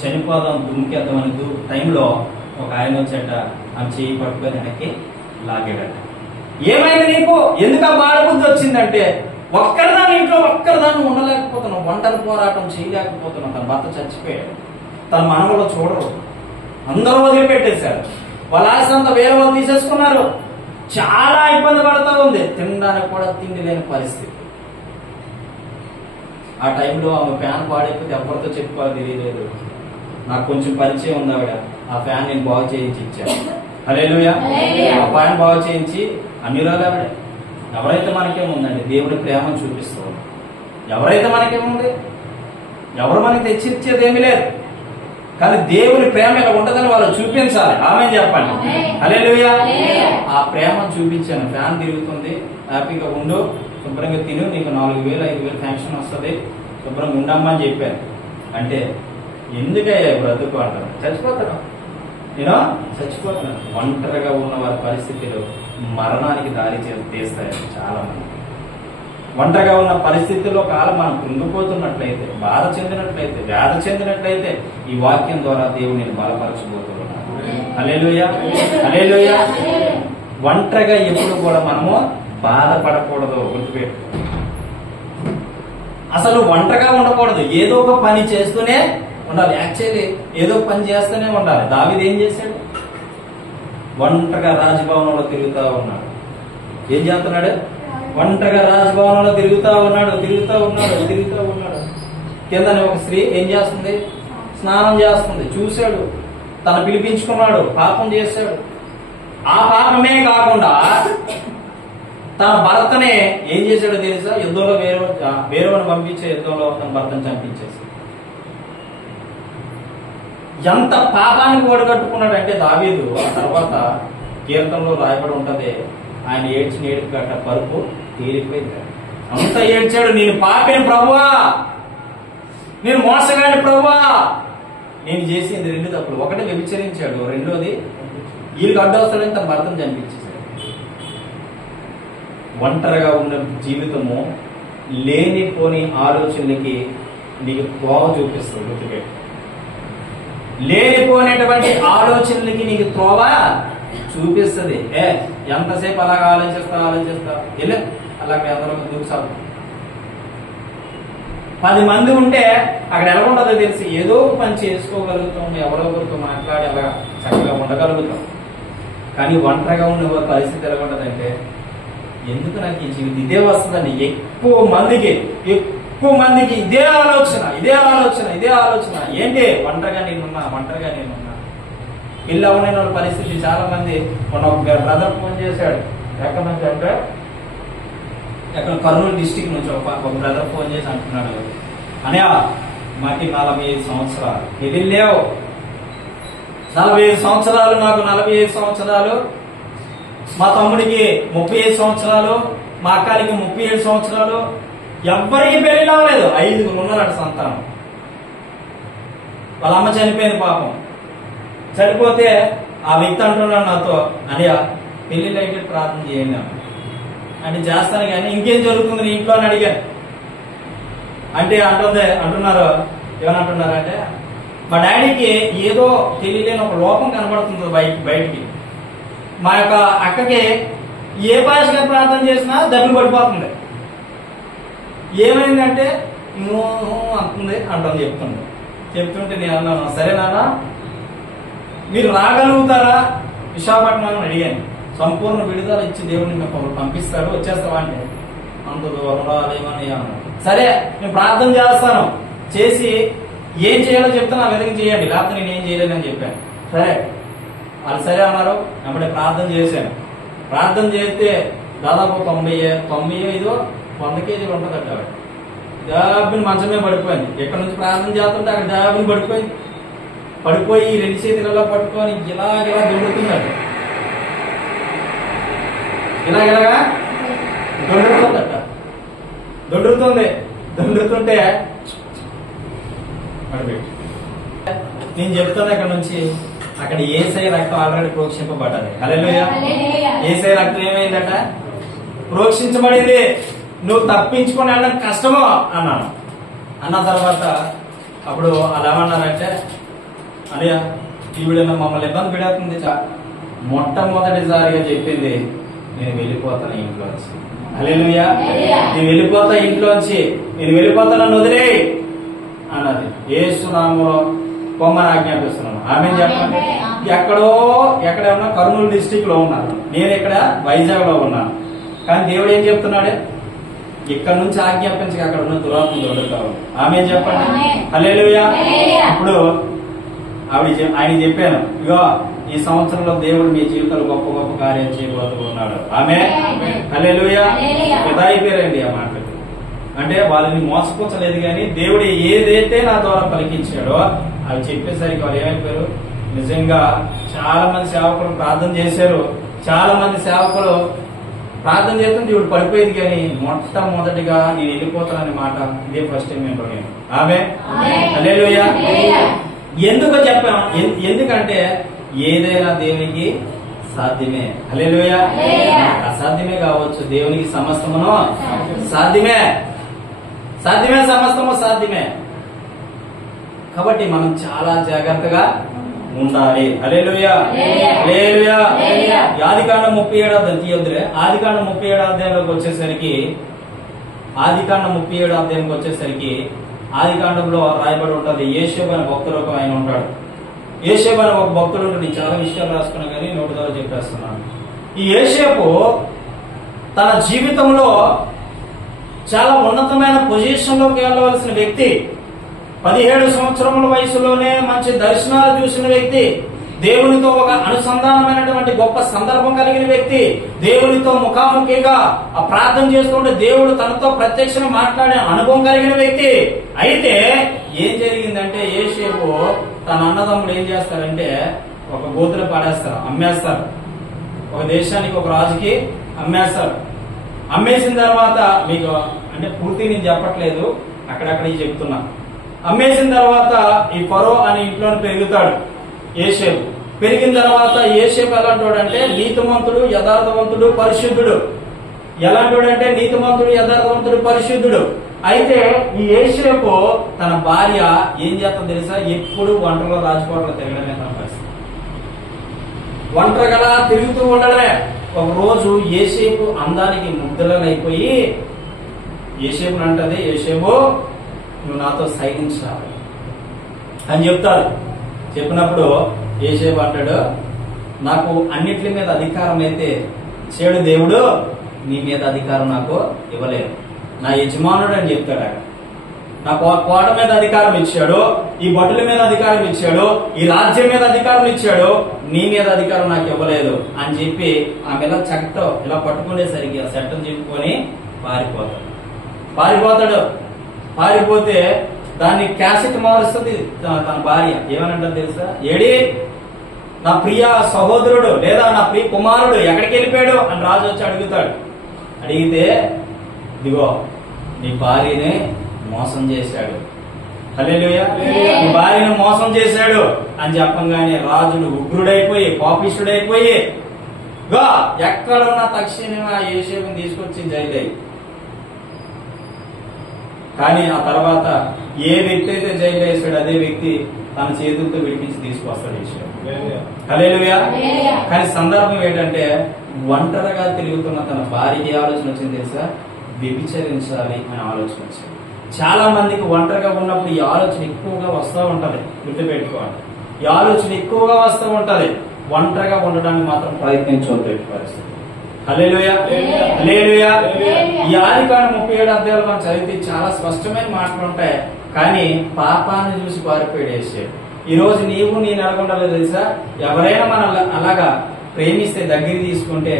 చనిపోదాం దుమ్ముకేద్దామని టైంలో ఒక ఆయన వచ్చాట. ఆ చేయి పట్టుకొని వెనక్కి లాగాడట. ఏమైంది నీకు, ఎందుకు ఆ బాధబుద్ధి వచ్చిందంటే ఒక్కరిదాన్ని ఉండలేకపోతున్నావు, ఒంటరి పోరాటం చేయలేకపోతున్నావు. తన భర్త చచ్చిపోయాడు, తన మనవలో చూడరు, అందరూ వదిలిపెట్టేశారు, వాళ్ళ ఆశ అంతా వేరే వాళ్ళు తీసేసుకున్నారు. చాలా ఇబ్బంది పడుతూ ఉంది, తినడానికి కూడా తిండి లేని పరిస్థితి. ఆ టైంలో ఆమె ఫ్యాన్ పాడైపోతే ఎవరితో చెప్పుకోవాలో తెలియలేదు. నాకు కొంచెం పరిచయం ఉంది ఆవిడ. ఆ ఫ్యాన్ నేను బాగు చేయించి ఇచ్చాను. హల్లెలూయా. ఆ ఫ్యాన్ బాగు చేయించి అన్ని రోజులు ఆవిడ. ఎవరైతే మనకేముందండి, దేవుడి ప్రేమను చూపిస్తూ ఉన్నాం. ఎవరైతే మనకేముంది, ఎవరు మనకి తెచ్చిచ్చేది ఏమీ లేదు, కానీ దేవుని ప్రేమ ఇలా ఉంటుందని వాళ్ళు చూపించాలి. ఆమేన్ చెప్పండి. హల్లెలూయా. ఆ ప్రేమను చూపించాను. ఫ్యాన్ తిరుగుతుంది, హ్యాపీగా ఉండు, శుభ్రంగా తిను, నీకు 4,000 5,000 ఫ్యాక్షన్ వస్తుంది, శుభ్రంగా ఉండమ్మా అని చెప్పాను. అంటే ఎందుకయ్యా బ్రతుకు అంటారు, చచ్చిపోతాను. ఒంటరిగా ఉన్న వారి పరిస్థితులు మరణానికి దారి తీస్తాయి. చాలా మంది ఒంటరిగా ఉన్న పరిస్థితుల్లో కాలం మనం కృంగిపోతున్నట్లయితే, బాధ చెందినట్లయితే, వ్యాధ చెందినట్లయితే ఈ వాక్యం ద్వారా దేవుని బలపరచబోతున్నాడు. హల్లెలూయా, హల్లెలూయా. ఒంటరిగా ఎప్పుడు కూడా మనము బాధపడకూడదు, గుర్తుపెట్టు. అసలు ఒంటరిగా ఉండకూడదు, ఏదో ఒక పని చేస్తూనే ఉండాలి. యాక్చువల్లీ ఏదో పని చేస్తూనే ఉండాలి. దావీదు ఏం చేశాడు, ఒంటరిగా రాజభవనంలో తిరుగుతా ఉన్నాడు. ఏం చేస్తున్నాడు, ఒంటరిగా రాజభవనంలో తిరుగుతా ఉన్నాడు. కిందనే ఒక స్త్రీ ఏం చేస్తుంది, స్నానం చేస్తుంది. చూశాడు, తను పిలిపించుకున్నాడు, పాపం చేశాడు. ఆ పాపమే కాకుండా తన భర్తనే ఏం చేశాడో తెలుసా, యుద్ధంలో వేరేవాడిని పంపించే యుద్ధంలో తన భర్తను చంపించేసి ఎంత పాపానికి ఓడగట్టుకున్నాడంటే దావీదు. ఆ తర్వాత కీర్తనలో రాయబడి ఉంటది, ఆయన ఏడ్చిన ఏడుపు గట్ట పరుపు తీరిపోయింది. అంత ఏడ్చాడు, నేను పాపిని ప్రభువా, నేను మోసగాని ప్రభువా, నేను చేసింది 2 తప్పులు. ఒకటి వ్యభిచరించాడు, రెండోది వీళ్ళకి అడ్డొస్తాడని తన భర్తను చంపించేశాడు. ఒంటరిగా ఉన్న జీవితము లేనిపోని ఆలోచనలకి నీకు త్రోవ చూపిస్తుంది. గుర్తుపెట్టు, లేనిపోయినటువంటి ఆలోచనలకి నీకు త్రోవ చూపిస్తుంది. ఎంతసేపు అలాగ ఆలోచిస్తా వెళ్ళే అలాగే అందరూ దూకుసాగు. 10 మంది ఉంటే అక్కడ ఎలా ఉంటుందో తెలిసి ఏదో పని చేసుకోగలుగుతాం, ఎవరో ఒకరితో మాట్లాడి అలా చక్కగా ఉండగలుగుతాం. కానీ ఒంటరిగా ఉన్న పరిస్థితి ఎలా ఉంటుందంటే, ఎందుకు నాకు ఈ జీవితం ఇదే వస్తుందండి. ఎక్కువ మందికి ఇదే ఆలోచన ఏంటి, ఒంటరిగా నేనున్నా. పెళ్లి అవనైన వాళ్ళ పరిస్థితి చాలా మంది. మన ఒక బ్రదర్ ఫోన్ చేశాడు, ఎక్కడి నుంచి అంటే కర్నూలు డిస్టిక్ నుంచి ఒక బ్రదర్ ఫోన్ చేసి అంటున్నాడు, అన్నయ్య మాకి 45 సంవత్సరాలు. ఇది లేవు. 45 సంవత్సరాలు, నాకు 45 సంవత్సరాలు, మా తమ్ముడికి 35 సంవత్సరాలు, మా అక్కడికి 37 సంవత్సరాలు. ఎవ్వరికి పెళ్లి అవ్వలేదు. 5 ఉన్నారట సంతానం. వాళ్ళ అమ్మ చనిపోయింది పాపం. చనిపోతే ఆ వ్యక్తి అంటున్నాడు నాతో, అడియా పెళ్లిళ్ళు అయితే ప్రార్థన చేయండి అంటే చేస్తాను కానీ ఇంకేం జరుగుతుంది నీ ఇంట్లో అని అడిగాను. అంటే అంటున్నారు ఏమనంటున్నారంటే మా డాడీకి ఏదో తెలియలేని ఒక లోపం కనబడుతుంది బయటికి. మా యొక్క అక్కకి ఏ భాషగా ప్రార్థన చేసినా దెబ్బలు పడిపోతుంది. ఏమైందంటే అంటుంది అంటుంది చెప్తుంటే నేను అన్నాను, సరే నాన్న మీరు రాగలుగుతారా విశాఖపట్నం అని అడిగాను. సంపూర్ణ విడుదల ఇచ్చి దేవుడిని మీకు పంపిస్తాడు, వచ్చేస్తావా అంటే అంత దూరం రాలేమని అన్నాడు. సరే నేను ప్రార్థన చేస్తాను, చేసి ఏం చేయాలో చెప్తాను ఆ విధంగా చేయండి, లేకపోతే నేను ఏం చేయలేనని చెప్పాను. సరే వాళ్ళు సరే అన్నారు. అప్పుడే ప్రార్థన చేశాను. ప్రార్థన చేస్తే దాదాపు 95 100 కేజీలు ఉంటుందట. దాబిని మంచమే పడిపోయింది. ఎక్కడి నుంచి ప్రార్థన చేస్తుంటే అక్కడ దాబిని పడిపోయి 2 చేతులలో పట్టుకొని ఇలాగ దొరుకుతుందట. ఇలాగ దొండుతుంటే నేను చెప్తాను అక్కడ నుంచి, అక్కడ యేసయ్య రక్తం ఆల్రెడీ ప్రోక్షింపబడ్డది. హల్లెలూయా. యేసయ్య రక్తం ఏమైందట? ప్రోక్షించబడింది. నువ్వు తప్పించుకొని వెళ్ళడం కష్టమో అన్నాను. అన్న తర్వాత అప్పుడు అలా ఏమన్నారంటే, అదే ఈవిడ మమ్మల్ని ఇబ్బంది పెడుతుంది. మొట్టమొదటిసారిగా చెప్పింది, నేను వెళ్ళిపోతాను ఇంట్లోంచి. హల్లెలూయా. నేను వెళ్ళిపోతా ఇంట్లోంచి, నేను వెళ్ళిపోతాను, నన్ను వదిలేయ్ అన్నది. యేసు నామములో పొమ్మని ఆజ్ఞాపిస్తున్నాను. ఆమె చెప్పండి. ఎక్కడేమన్నా కర్నూలు డిస్టిక్ లో ఉన్నారు, నేను ఇక్కడ వైజాగ్ లో ఉన్నాను. కానీ దేవుడు ఏం చెప్తున్నాడు? ఇక్కడ నుంచి ఆజ్ఞాపించక అక్కడ ఉన్న దురాత్మలు దొరుకుతావు. ఆమె చెప్పండి. హల్లెలూయా. ఇప్పుడు ఆయన చెప్పాను, ఇగో ఈ సంవత్సరంలో దేవుడు మీ జీవితంలో గొప్ప గొప్ప కార్యం చేయబోతున్నాడు. ఆమె హల్లెలూయా. పెద్ద అయిపోయారండి ఆ మాటలు. అంటే వాళ్ళని మోసపోచలేదు కానీ దేవుడు ఏదైతే నా ద్వారా పలికించాడో అవి చెప్పేసరికి వాళ్ళు ఏమైపోయారు. నిజంగా చాలా మంది సేవకులు ప్రార్థన చేశారు. చాలా మంది సేవకులు ప్రార్థన చేస్తుంటే ఇప్పుడు పడిపోయేది. కానీ మొట్టమొదటిగా నేను వెళ్ళిపోతాననే మాట ఇదే ఫస్ట్ టైం నేను. ఆమె హల్లెలూయా. ఎందుకు చెప్పాం? ఎందుకంటే ఏదైనా దేవునికి సాధ్యమే. హల్లెలూయా. అసాధ్యమే కావచ్చు, దేవునికి సమస్తమును సాధ్యమే. సమస్తము సాధ్యమే. కాబట్టి మనం చాలా జాగ్రత్తగా ఉండాలి. హల్లెలూయా. హల్లెలూయా. ఆదికాండం 37 తీయొద్దులే. ఆదికాండం 37 అధ్యాయంలోకి వచ్చేసరికి ఆదికాండంలో రాయబడి ఉంటది. యేషోబు అనే భక్తుడు ఒక ఆయన ఉంటాడు. యేషోబు అనే ఒక భక్తుడు ఉంటాడు. చాలా విషయాలు రాసుకున్నా కానీ నోటి ద్వారా చెప్పేస్తున్నాను. ఈ యేషోబు తన జీవితంలో చాలా ఉన్నతమైన పొజిషన్ లోకి వెళ్ళవలసిన వ్యక్తి. 17 సంవత్సరముల వయసులోనే మంచి దర్శనాలు చూసిన వ్యక్తి. దేవునితో ఒక అనుసంధానమైనటువంటి గొప్ప సందర్భం కలిగిన వ్యక్తి. దేవునితో ముఖాముఖిగా ఆ ప్రార్థన చేస్తుంటే దేవుడు తనతో ప్రత్యక్షంగా మాట్లాడే అనుభవం కలిగిన వ్యక్తి. అయితే ఏం జరిగిందంటే యేషోబు తన అన్నదమ్ముడు ఏం చేస్తారంటే ఒక గోతులు పడేస్తారు, అమ్మేస్తారు. ఒక దేశానికి ఒక రాజుకి అమ్మేస్తారు. అమ్మేసిన తర్వాత మీకు అంటే పూర్తి నేను చెప్పట్లేదు, అక్కడక్కడ చెప్తున్నా. అమ్మేసిన తర్వాత ఈ ఫరో అనే ఇంట్లో పెరుగుతాడు యేషోబు. పెరిగిన తర్వాత యేషోబు ఎలాంటోడంటే నీతిమంతుడు, యథార్థవంతుడు, పరిశుద్ధుడు. ఎలాంటోడంటే నీతిమంతుడు, యథార్థవంతుడు, పరిశుద్ధుడు. అయితే ఈ యేషోబు తన భార్య ఏం చేస్తుందో తెలుసా? ఎప్పుడు ఒంటరిలో రాజకోటలో తిరగడమే తన పరిస్థితి. ఒంటరిగా తిరుగుతూ ఉండడమే. ఒక రోజు యేషోబు అందానికి ముగ్ధులైపోయి యేషోబుని అంటది, యేషోబు నువ్వు నాతో సైనించాలి అని చెప్తారు. చెప్పినప్పుడు యేషోబు అంటాడు, నాకు అన్నిటి మీద అధికారం అయితే చేడు దేవుడు నీ మీద అధికారం నాకు ఇవ్వలేదు, నా యజమానుడు అని చెప్తాడు. అక్కడ నాకు ఆ కోట మీద అధికారం ఇచ్చాడు, ఈ భటుల మీద అధికారం ఇచ్చాడు, ఈ రాజ్యం మీద అధికారం ఇచ్చాడు, నీ మీద అధికారం నాకు ఇవ్వలేదు అని చెప్పి ఆమె ఇలా చట్టం ఇలా పట్టుకునేసరికి ఆ చట్టం చెప్పుకొని పారిపోతాడు. పారిపోతే దాన్ని క్యాసెట్ మారుస్తుంది తన భార్య. ఏమనంటారు తెలుసా? ఏడి నా ప్రియ సహోదరుడు లేదా నా ప్రియ కుమారుడు ఎక్కడికి వెళ్ళిపోయాడు అని రాజు వచ్చి అడుగుతాడు. అడిగితే ఇదిగో నీ భార్యనే మోసం చేశాడు, హల్లెలూయా, నీ భార్యను మోసం చేశాడు అని చెప్పంగానే రాజుడు ఉగ్రుడైపోయి కోపిష్ఠుడైపోయి గా ఎక్కడున్న తక్షణమే ఆ యోసేపుని తీసుకొచ్చి జైలు. కానీ ఆ తర్వాత ఏ వ్యక్తి అయితే జైలు వేసాడు అదే వ్యక్తి తన చేతులతో విడిపించి తీసుకొస్తాడు యేసు. హల్లెలూయా. కానీ సందర్భం ఏంటంటే ఒంటరిగా తిరుగుతున్న తన భార్యకి ఆలోచన వచ్చింది తెలుసా? వ్యభిచరించాలి అనే ఆలోచన వచ్చింది. చాలా మందికి ఒంటరిగా ఉన్నప్పుడు ఈ ఆలోచన ఎక్కువగా వస్తూ ఉంటది, గుర్తుపెట్టుకోవాలి. ఈ ఆలోచన ఎక్కువగా వస్తూ ఉంటది. ఒంటరిగా ఉండడానికి మాత్రం ప్రయత్నించవద్దు పరిస్థితి. హల్లెలూయా, హల్లెలూయా. ఈ ఆదికాండం 37 అధ్యాయాలు మనం చదివితే చాలా స్పష్టమైన మాటలు ఉంటాయి. కానీ పాపాన్ని చూసి పారిపోయాడు యేసేపు. ఈ రోజు నీవు నేను అనుకుంటలేదు తెలుసా? ఎవరైనా మనం అలాగా ప్రేమిస్తే దగ్గర తీసుకుంటే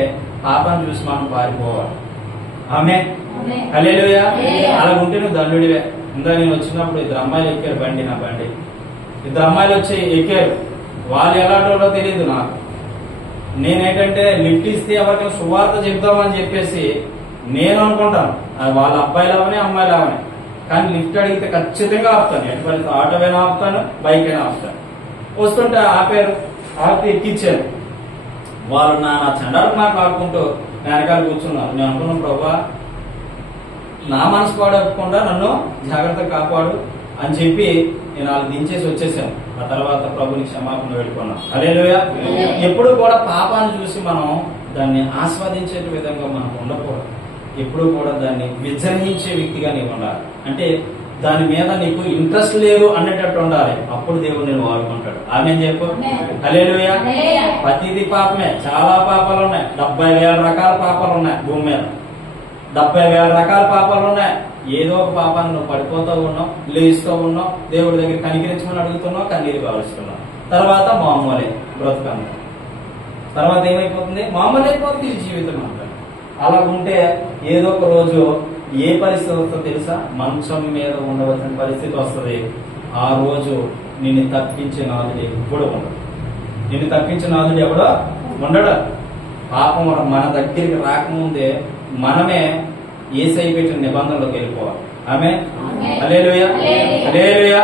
పాపాన్ని చూసి మనం పారిపోవాలి. ఆమేన్, హల్లెలూయా. అలా ఉంటే నువ్వు దండుడివే. ఇందా నేను వచ్చినప్పుడు 2 అమ్మాయిలు ఎక్కారు బండి, నా బండి. 2 అమ్మాయిలు వచ్చి ఎక్కారు. వాళ్ళు ఎలాంటో తెలియదు నాకు. నేనేంటంటే లిఫ్ట్ ఇస్తే ఎవరికైనా సువార్త చెప్తామని చెప్పేసి నేను అనుకుంటాను. వాళ్ళ అబ్బాయిలు అవని అమ్మాయిలు అవని. కానీ లిఫ్ట్ అడిగితే ఖచ్చితంగా ఆపుతాను. ఎటువంటి ఆటో అయినా ఆపుతాను, బైక్ అయినా ఆపుతాను. వస్తుంటే ఆపారు, ఆపి ఎక్కించారు. వాళ్ళు నా చండాలకు నాకు ఆడుకుంటూ వెనకాల కూర్చున్నారు. నేను అనుకున్నాను, ప్రభా నా మనసు పాడకుండా నన్ను జాగ్రత్తగా కాపాడు అని చెప్పి నేను వాళ్ళు దించేసి వచ్చేసాను. ఆ తర్వాత ప్రభుని క్షమాపణ వేడుకున్నాను. హల్లెలూయా. ఎప్పుడు కూడా పాపాన్ని చూసి మనం దాన్ని ఆస్వాదించే విధంగా మనం ఉండకూడదు. ఎప్పుడు కూడా దాన్ని విజృంభించే వ్యక్తిగా నీకు ఉండాలి. అంటే దాని మీద నీకు ఇంట్రెస్ట్ లేదు అనేటట్టు ఉండాలి. అప్పుడు దేవుడు నేను వాడుకుంటాడు. ఆమేన్ చెప్పు. హల్లెలూయా. ప్రతిది పాపమే. చాలా పాపాలు ఉన్నాయి. 70,000 రకాల పాపాలు ఉన్నాయి భూమి మీద. 70,000 రకాల పాపాలు ఉన్నాయి. ఏదో ఒక పాపాన్ని నువ్వు పడిపోతూ ఉన్నావు, లేస్తూ ఉన్నావు, దేవుడి దగ్గర కనికరించమని అడుగుతున్నావు, కన్నీరు కాలుస్తున్నావు. తర్వాత మామూలే బ్రతుకన్నా. తర్వాత ఏమైపోతుంది? మామూలు అయిపోతుంది జీవితం అంతా. అలా ఉంటే ఏదో ఒక రోజు ఏ పరిస్థితి వస్తుందో తెలుసా? మంచం మీద ఉండవలసిన పరిస్థితి వస్తుంది. ఆ రోజు నిన్ను తప్పించే నాదుడు ఎప్పుడు ఉండడు. నిన్ను తప్పించే నాదుడు ఎవడో ఉండడు. పాపం మన దగ్గరికి రాకముందే మనమే యేసయ్య పెట్టిన నిబంధనలోకి వెళ్ళిపోవాలి. ఆమేన్, హల్లెలూయా, హల్లెలూయా,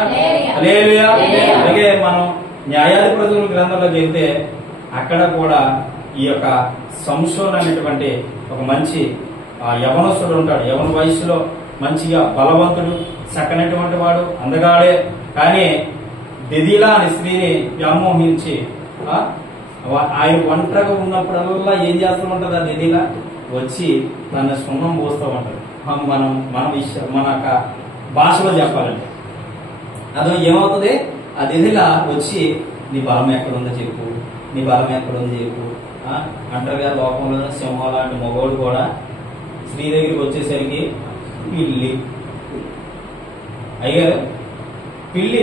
హల్లెలూయా. అలాగే మనం న్యాయాధిపతుల గ్రంథంలోకి వెళ్తే అక్కడ కూడా ఈ యొక్క సంసోను అనేటువంటి ఒక మంచి యవనస్తుడు ఉంటాడు. యవన వయసులో మంచిగా బలవంతుడు, చక్కనటువంటి వాడు, అందగాడే. కానీ దెలీలా అనే స్త్రీని వ్యామోహించి ఆయన ఒంటరిగా ఉన్నప్పుడల్లా ఏం చేస్తూ ఉంటది? ఆ దెలీలా వచ్చి తన సున్నం పోస్తూ ఉంటది. మన భాషలో చెప్పాలంటే అదో ఏమవుతుంది? ఆ దెలీలా వచ్చి నీ బలం ఎక్కడుందో చెప్పు, నీ బలం ఎక్కడుందో చెప్పు అంటారు కదా. లోకంలో సింహం లాంటి మగోడు కూడా స్త్రీ దగ్గరికి వచ్చేసరికి పిల్లి అయ్యారు, పిల్లి.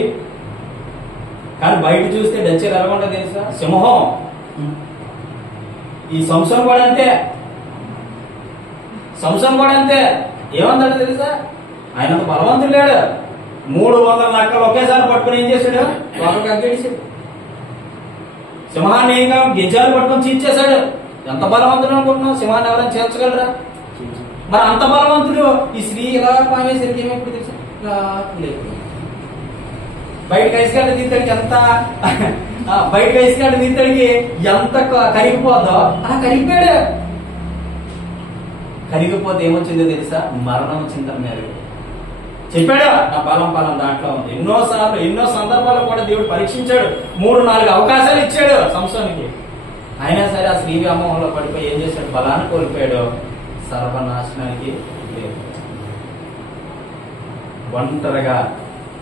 కానీ బయట చూస్తే డచ్చేది ఎలాగుంటా తెలుసా? సింహం. ఈ సంసోను కూడా అంతే. సంసోను కూడా అంతే. ఏమంటాడు తెలుసా? ఆయన బలవంతుడు లేడు. 300 నక్కలు ఒకేసారి పట్టుకుని ఏం చేశాడు? వాళ్ళకి అగ్గేసాడు. సింహాన్ని ఏం గిజ్జాలు పట్టుకొని చీల్చేశాడు. ఎంత బలవంతుడు అనుకుంటున్నావు? సింహాన్ని ఎవరైనా చేర్చగలరా? మరి అంత బలవంతుడు ఈ స్త్రీ ఇలా పామేసరికి ఏమైపోతుంది తెలుసా? బయటకు ఐసుకాడు తీర్థడికి ఎంత బయటకు ఐసుకాడు తీర్థడికి ఎంత కరిగిపోద్దో అలా కరిగిపోయాడు. కరిగిపోతే ఏమొచ్చిందో తెలుసా? మరణం వచ్చింది తన మీద. చెప్పాడు నా బలం దాంట్లో ఉంది. ఎన్నోసార్లు ఎన్నో సందర్భాల్లో కూడా దేవుడు పరీక్షించాడు. 3-4 అవకాశాలు ఇచ్చాడు సంసోనుకి. అయినా సరే ఆ స్త్రీ వ్యామోహంలో పడిపోయి ఏం చేశాడు? బలాన్ని కోల్పోయాడు. సర్వనాశనానికి లేదు.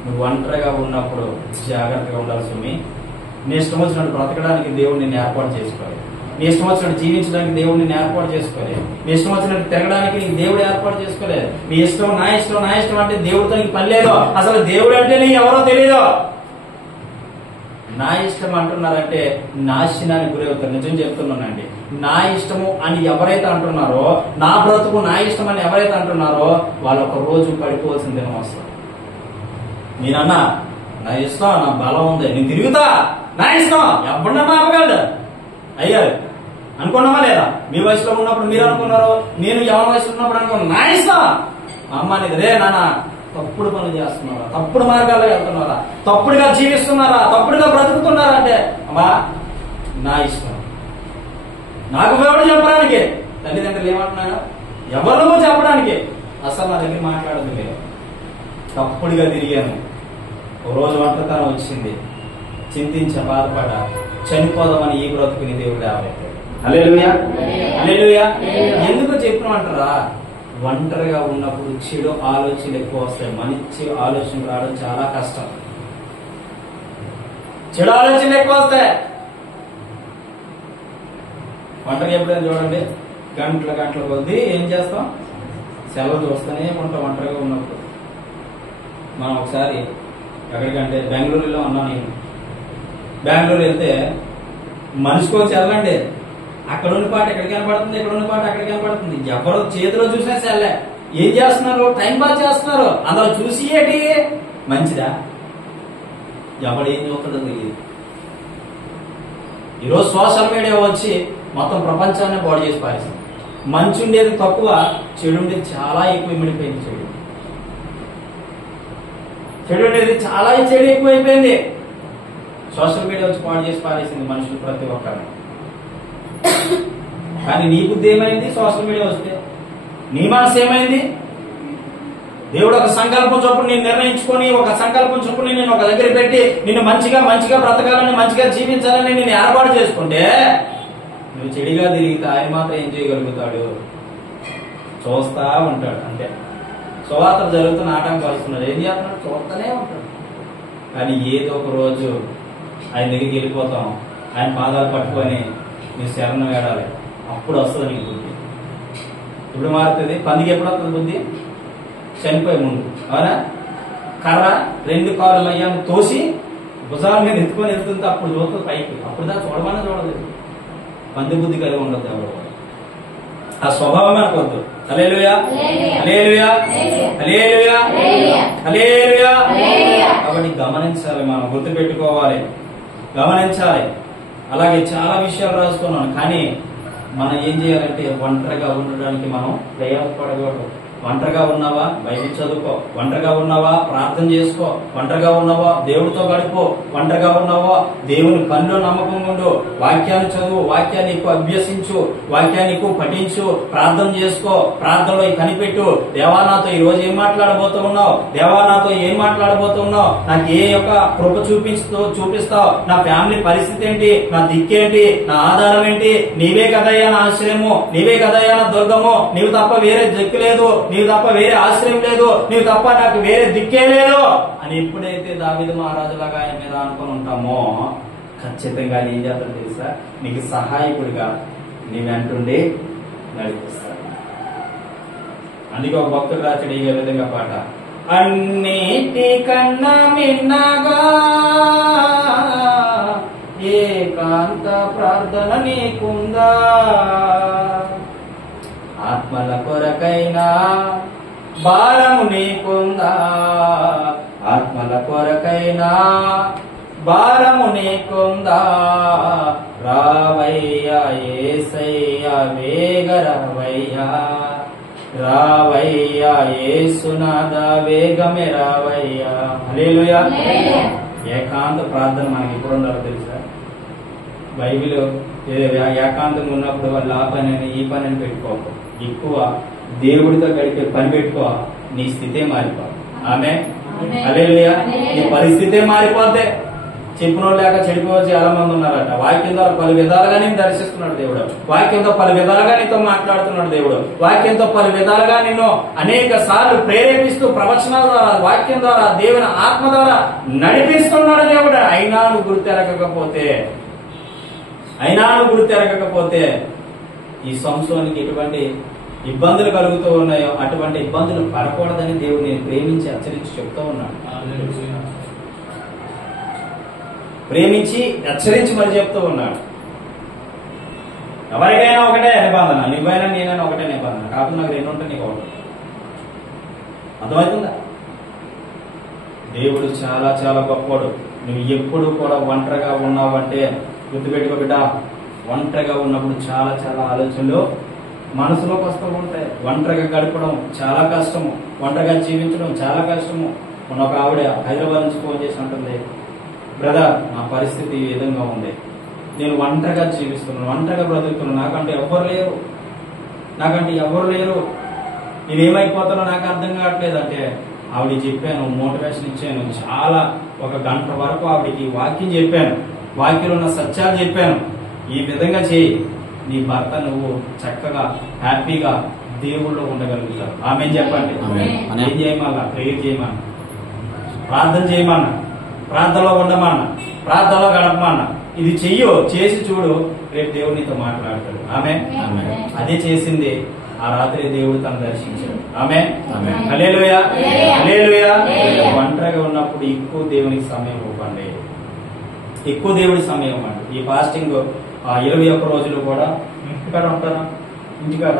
నువ్వు ఒంటరిగా ఉన్నప్పుడు జాగ్రత్తగా ఉండాలి సుమి. నీ ఇష్టం వచ్చినట్టు బ్రతకడానికి దేవుడు నిన్ను ఏర్పాటు చేసుకోవాలి. నీ ఇష్టం వచ్చినట్టు జీవించడానికి దేవుడు నిన్ను ఏర్పాటు చేసుకోలేదు. నీ ఇష్టం వచ్చినట్టు తిరగడానికి నీకు దేవుడు ఏర్పాటు చేసుకోలేదు. నీ ఇష్టం నా ఇష్టం అంటే దేవుడితో నీకు పని లేదు. అసలు దేవుడు అంటే నీకు ఎవరో తెలియదు. నా ఇష్టం అంటున్నారంటే నాశనానికి గురవుతారు. నిజం చెప్తున్నానండి. నా ఇష్టము అని ఎవరైతే అంటున్నారో, నా బ్రతుకు నా ఇష్టం అని ఎవరైతే అంటున్నారో వాళ్ళు ఒక రోజు పడిపోవాల్సిన దినం వస్తారు. నేనన్నా నా ఇష్టం, నా బలం ఉంది, నేను తిరుగుతా, నా ఇష్టం, ఎవరినన్నా ఆపగలడు అయ్యారు అనుకున్నామా లేదా? మీ వయసులో ఉన్నప్పుడు మీరు అనుకున్నారు, నేను ఎవరి వయసులో ఉన్నప్పుడు అనుకున్నాను, నా ఇష్టం. మా అమ్మ అనేది రే నాన్న తప్పుడు పనులు చేస్తున్నారా, తప్పుడు మార్గాల్లో వెళ్తున్నారా, తప్పుడుగా జీవిస్తున్నారా, తప్పుడుగా బ్రతుకుతున్నారా అంటే అమ్మా నా ఇష్టం, నాకు ఎవరు చెప్పడానికి, తల్లిదండ్రులు ఏమంటున్నారా ఎవరు చెప్పడానికి, అసలు నా దగ్గర మాట్లాడదు మీరు. తప్పుడుగా తిరిగాను, ఓ రోజు ఒంటరితనం వచ్చింది, చింతించ బాధపడ చనిపోదామని ఈ బ్రతుకుని దేవుడు ఆవెట్టాడు. హల్లెలూయా హల్లెలూయా. ఎందుకు చెప్పినమంటారా? ఒంటరిగా ఉన్నప్పుడు చెడు ఆలోచనలు ఎక్కువ వస్తాయి, మంచి ఆలోచన రావడం చాలా కష్టం. చెడు ఆలోచనలు ఎక్కువ వస్తాయి. ఒంటరిగా ఎప్పుడైనా చూడండి, గంటల కొద్దీ ఏం చేస్తాం, సెలవు చూస్తూనే ఉంటాం ఒంటరిగా ఉన్నప్పుడు. మనం ఒకసారి ఎక్కడికంటే బెంగళూరులో ఉన్నా నేను. బెంగళూరు వెళ్తే మనిషికి వచ్చి వెళ్ళండి, అక్కడ ఉన్న పాట ఎక్కడికి కనపడుతుంది, ఇక్కడ ఉన్న పాట అక్కడికి కనపడుతుంది. ఎవరో చేతిలో చూసినా సెల్లే. ఏం చేస్తున్నారు? టైం పాస్ చేస్తున్నారు. అందులో చూసి ఏంటి మంచిదా? ఎవడు ఏం చూస్తుందో తెలియదు. ఈరోజు సోషల్ మీడియా వచ్చి మొత్తం ప్రపంచాన్ని బాడీ చేసి పారేసింది. మంచి ఉండేది తక్కువ, చెడు ఉండేది చాలా ఎక్కువ ఇమిడిపోయింది. చెడు ఉండేది చాలా చెడు ఎక్కువైపోయింది. సోషల్ మీడియా వచ్చి పాడు చేసి పారేసింది మనుషులు ప్రతి ఒక్కరిని. కానీ నీ బుద్ధి ఏమైంది? సోషల్ మీడియా వస్తే నీ మనసు ఏమైంది? దేవుడు ఒక సంకల్పం చొప్పున నేను నిర్ణయించుకొని, ఒక సంకల్పం చొప్పున నేను ఒక దగ్గర పెట్టి నిన్ను మంచిగా బ్రతకాలని, మంచిగా జీవించాలని నేను ఏర్పాటు చేసుకుంటే, నువ్వు చెడిగా తిరిగితే ఆయన మాత్రం ఏం చేయగలుగుతాడు? చూస్తా ఉంటాడు అంతే. సువార్తలు జరుగుతున్న ఆటంకం కలుస్తున్నాడు, ఏం చేస్తున్నాడు? చూస్తూనే ఉంటాడు. కానీ ఏదో ఒక రోజు ఆయన దగ్గరికి వెళ్ళిపోతాం, ఆయన పాదాలు పట్టుకొని నీ శరణం వేడాలి, అప్పుడు వస్తుంది నీకు బుద్ధి. ఇప్పుడు మారుతుంది. పందికి ఎప్పుడు వస్తుంది బుద్ధి? చనిపోయే ముందు. అవునా? కర్ర 2 కాళ్ళు మయ్యాన్ని తోసి భుజాల మీద ఎత్తుకొని వెళ్తుంది, అప్పుడు చూస్తుంది పైకి. అప్పుడు దాకా చూడమన్నా చూడలేదు. పంది బుద్ధి కలిగి ఉండదు ఎవరు. ఆ స్వభావం అనుకోవద్దు. హల్లెలూయా హల్లెలూయా హల్లెలూయా హల్లెలూయా. కాబట్టి గమనించాలి, మనం గుర్తుపెట్టుకోవాలి, గమనించాలి. అలాగే చాలా విషయాలు రాసుకున్నాను. కానీ మనం ఏం చేయాలంటే ఒంటరిగా ఉండడానికి మనం ప్రయాసపడకూడదు. ఒంటరిగా ఉన్నావా? బైబిల్ చదువుకో. ఒంటరిగా ఉన్నావా? ప్రార్థన చేసుకో. ఒంటరిగా ఉన్నావా? దేవుడితో గడుపు. ఒంటరిగా ఉన్నావా? దేవుని పనిలో నమ్మకం ఉండు. వాక్యాన్ని చదువు, వాక్యాన్ని ఎక్కువ అభ్యసించు, వాక్యాన్ని ఎక్కువ పఠించు, ప్రార్థన చేసుకో, ప్రార్థనలో కనిపెట్టు. దేవా నాతో ఈ రోజు ఏం మాట్లాడబోతూ ఉన్నావు? దేవా నాతో ఏం మాట్లాడబోతూ ఉన్నావు? నాకు ఏ యొక్క కృప చూపిస్తావు? నా ఫ్యామిలీ పరిస్థితి ఏంటి? నా దిక్కేంటి? నా ఆధారం ఏంటి? నీవే కదయ్యా నా ఆశ్రయము, నీవే కదయ్యా నా దుర్గము, నీవు తప్ప వేరే దిక్కు లేదు, నీవు తప్ప వేరే ఆశ్రయం లేదు, నీవు తప్ప నాకు వేరే దిక్కే లేదు అని ఎప్పుడైతే దావీదు మహారాజులాగా ఆయన మీద అనుకుని ఉంటామో, ఖచ్చితంగా ఏం చేస్తాడు తెలుసా? నీకు సహాయకుడిగా నీ వెంటుండి నడిపిస్తాడు. అందుకే ఒక భక్తుడు రాచడు ఈ విధంగా పాట, అన్నిటికన్నా మిన్నగా ఏకాంత ప్రార్థన నీకుందా, ఆత్మల కొరకైనా భారము నీకుందా, ఆత్మల కొరకైనా భారము నీకుందా, రావయ్యా యేసయ్యా వేగరావయ్యా, రావయ్యా యేసునాథా వేగమే రావయ్యా. హల్లెలూయా. ఏకాంత ప్రార్థన మనకి ఎప్పుడు ఉండాలో తెలుసా? బైబిల్ ఏకాంతంగా ఉన్నప్పుడు వాళ్ళు ఆ పని అని ఈ పని అని పెట్టుకోకు. ఎక్కువ దేవుడితో గడిపే పని పెట్టుకో, నీ స్థితే మారిపోదు. ఆమె హల్లెలూయా. నీ పరిస్థితే మారిపోతే. చెప్పిన లేక చెడిపోవచ్చు చాలా మంది ఉన్నారట. వాక్యం ద్వారా పలు విధాలుగా నేను దర్శిస్తున్నాడు దేవుడు, వాక్యంతో పలు విధాలుగా నీతో మాట్లాడుతున్నాడు దేవుడు, వాక్యంతో పలు విధాలుగా నిన్ను అనేక సార్లు ప్రేరేపిస్తూ ప్రవచనాల ద్వారా, వాక్యం ద్వారా, దేవుని ఆత్మ ద్వారా నడిపిస్తున్నాడు దేవుడు. అయినా నువ్వు గుర్తెరగకపోతే ఈ సంవత్సరానికి ఎటువంటి ఇబ్బందులు కలుగుతూ ఉన్నాయో అటువంటి ఇబ్బందులు పడకూడదని దేవుడు నేను ప్రేమించి హెచ్చరించి చెప్తూ ఉన్నాడు. ప్రేమించి హెచ్చరించి మరి చెప్తూ ఉన్నాడు. ఎవరికైనా ఒకటే నిబంధన, నువ్వైనా నేనైనా ఒకటే నిబంధన, కాకపోతే నాకు 2 ఉంటాయి, నీకు ఒకటి. అర్థమవుతుందా? దేవుడు చాలా చాలా గొప్పవాడు. నువ్వు ఎప్పుడు కూడా ఒంటరిగా ఉన్నావంటే గుర్తుపెట్టుకో బిడ్డ, ఒంటరిగా ఉన్నప్పుడు చాలా చాలా ఆలోచనలు మనసులోకి వస్తూ ఉంటాయి. ఒంటరిగా గడపడం చాలా కష్టము, ఒంటరిగా జీవించడం చాలా కష్టము. మొన్న ఒక ఆవిడ హైదరాబాద్ నుంచి ఫోన్ చేసి అంటుంది, బ్రదర్ నా పరిస్థితి ఈ విధంగా ఉంది, నేను ఒంటరిగా జీవిస్తున్నాను, ఒంటరిగా బ్రతుకుతున్నాను, నాకంటే ఎవరు లేరు, నేనేమైపోతానో నాకు అర్థం కావట్లేదు అంటే ఆవిడ చెప్పాను, మోటివేషన్ ఇచ్చాను. చాలా 1 గంట వరకు ఆవిడకి వాక్యం చెప్పాను, వాక్యంలో ఉన్న సత్యాలు చెప్పాను. ఈ విధంగా చేయి, నీ భర్త నువ్వు చక్కగా హ్యాపీగా దేవుళ్ళో ఉండగలుగుతావు. ఆమె చెప్పండి. ఏం చేయమన్నా? ప్రేయర్ చేయమన్నా, ప్రార్థన చేయమన్నా, ప్రార్థనలో ఉండమన్నా, ప్రార్థనలో గడపమన్నా. ఇది చెయ్యో, చేసి చూడు, రేపు దేవుడు నీతో మాట్లాడతాడు. ఆమె అదే చేసింది. ఆ రాత్రి దేవుడు తను దర్శించాడు. ఆమె హల్లెలూయా, హల్లెలూయా. ఒంటరిగా ఉన్నప్పుడు ఎక్కువ దేవునికి సమయం ఇవ్వండి, ఎక్కువ దేవుడి సమయం ఇవ్వండి. ఈ ఫాస్టింగ్ 21 రోజులు కూడా ఇంటికాడ ఉంటారా? ఇంటికాడ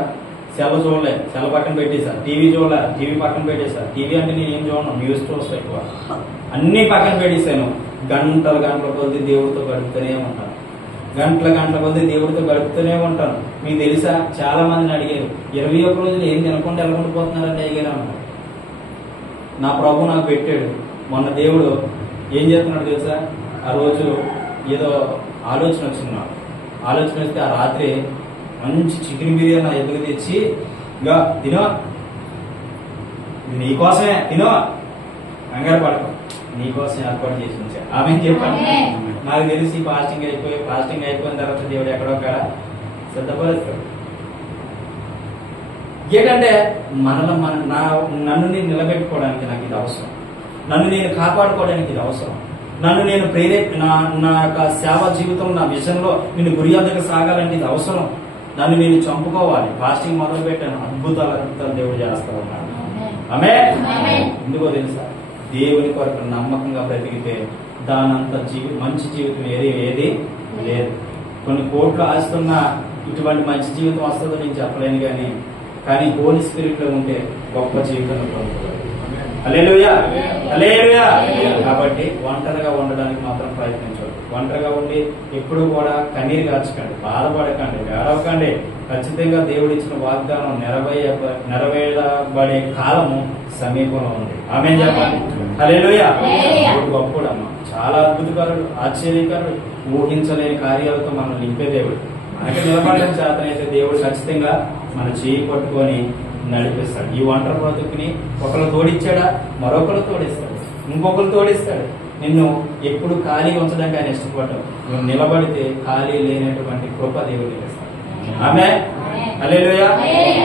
సెలవు చూడలే, సెలవు పక్కన పెట్టేసా. టీవీ చూడలే, టీవీ పక్కన పెట్టేసా. టీవీ అంటే నేను ఏం చూడను, న్యూస్ చూస్తా ఎక్కువ. అన్ని పక్కన పెట్టేశాను. గంటల కొద్ది దేవుడితో గడుపుతూనే ఉంటాను, గంటల కొద్ది దేవుడితో గడుపుతూనే ఉంటాను. మీకు తెలుసా, చాలా మందిని అడిగారు, 21 రోజులు ఏం తినకుండా ఎలా ఉండిపోతున్నారని అడిగారు అన్నారు. నా ప్రభు నాకు పెట్టాడు. మొన్న దేవుడు ఏం చేస్తున్నాడు తెలుసా, ఆ రోజు ఏదో ఆలోచన వచ్చింది నాకు. ఆలోచన వస్తే ఆ రాత్రి మంచి చికెన్ బిర్యానీ నా ఎదుగు తెచ్చి, ఇంకా తినో, ఇది నీకోసమే, తినో, కంగారు పడకు, నీకోసం ఏర్పాటు చేసి ఉంచా. ఆమె చెప్పండి. నాకు తెలిసి ఫాస్టింగ్ అయిపోయిన తర్వాత దేవుడు ఎక్కడో కాడ సిద్ధపరుస్తాడు. ఏంటంటే నన్ను నేను నిలబెట్టుకోవడానికి నాకు ఇది అవసరం, నన్ను నేను కాపాడుకోవడానికి ఇది అవసరం, నన్ను నేను నా యొక్క సేవ జీవితం, నా విషయంలో నేను గురి వద్దకు సాగాలంటే ఇది అవసరం. నన్ను నేను చంపుకోవాలి. ఫాస్టింగ్ మొదలు పెట్టాను, అద్భుతాలు దేవుడు చేస్తా ఉన్నాడు. ఆమె ఎందుకో తెలుసా, దేవుని కొరకు నమ్మకంగా బ్రతికితే దానంత మంచి జీవితం ఏది లేదు. కొన్ని కోట్లు ఆస్తున్నా ఇటువంటి మంచి జీవితం వస్తుందో నేను చెప్పలేను, కానీ హోలీ స్పిరిట్ లో ఉంటే గొప్ప జీవితం పొందుతుంది. హల్లెలూయా, హల్లెలూయా. కాబట్టి ఒంటరిగా ఉండడానికి మాత్రం ప్రయత్నించండి. ఒంటరిగా ఉండి ఎప్పుడు కూడా కన్నీరు కార్చకండి, బాధపడకండి, ఏడవకండి. ఖచ్చితంగా దేవుడు ఇచ్చిన వాగ్దానం నెరవేరబడే కాలము సమీపంలో ఉంది. ఆమె చెప్పండి. హల్లెలూయా. దేవుడు గొప్పడమ్మ, చాలా అద్భుతకరుడు, ఆశ్చర్యకరుడు, ఊహించలేని కార్యాలతో మనం నింపే దేవుడు. మనకి నిలబడడం చేతనైతే దేవుడు ఖచ్చితంగా మన చేయి పట్టుకొని నడిపిస్తాడు. ఈ ఒంటరి బ్రతుకుని ఒకరు తోడిచ్చాడా, మరొకరు తోడిస్తాడు, ఇంకొకరు తోడిస్తాడు. నిన్ను ఎప్పుడు ఖాళీ ఉంచడానికి ఆయన ఇష్టపడ్డావు. నువ్వు నిలబడితే ఖాళీ లేనటువంటి కృప దేవుడు ఇస్తాడు. ఆమె హల్లెలూయా.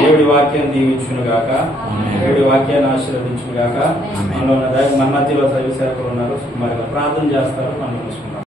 దేవుడి వాక్యాన్ని దీవించును గాక, దేవుడి వాక్యాన్ని ఆశీర్వదించును గాక. మనలో మన మధ్యలో దైవ సేవకులు ఉన్నారు, మరి ప్రార్థన చేస్తారు, మనం చూసుకుంటాం.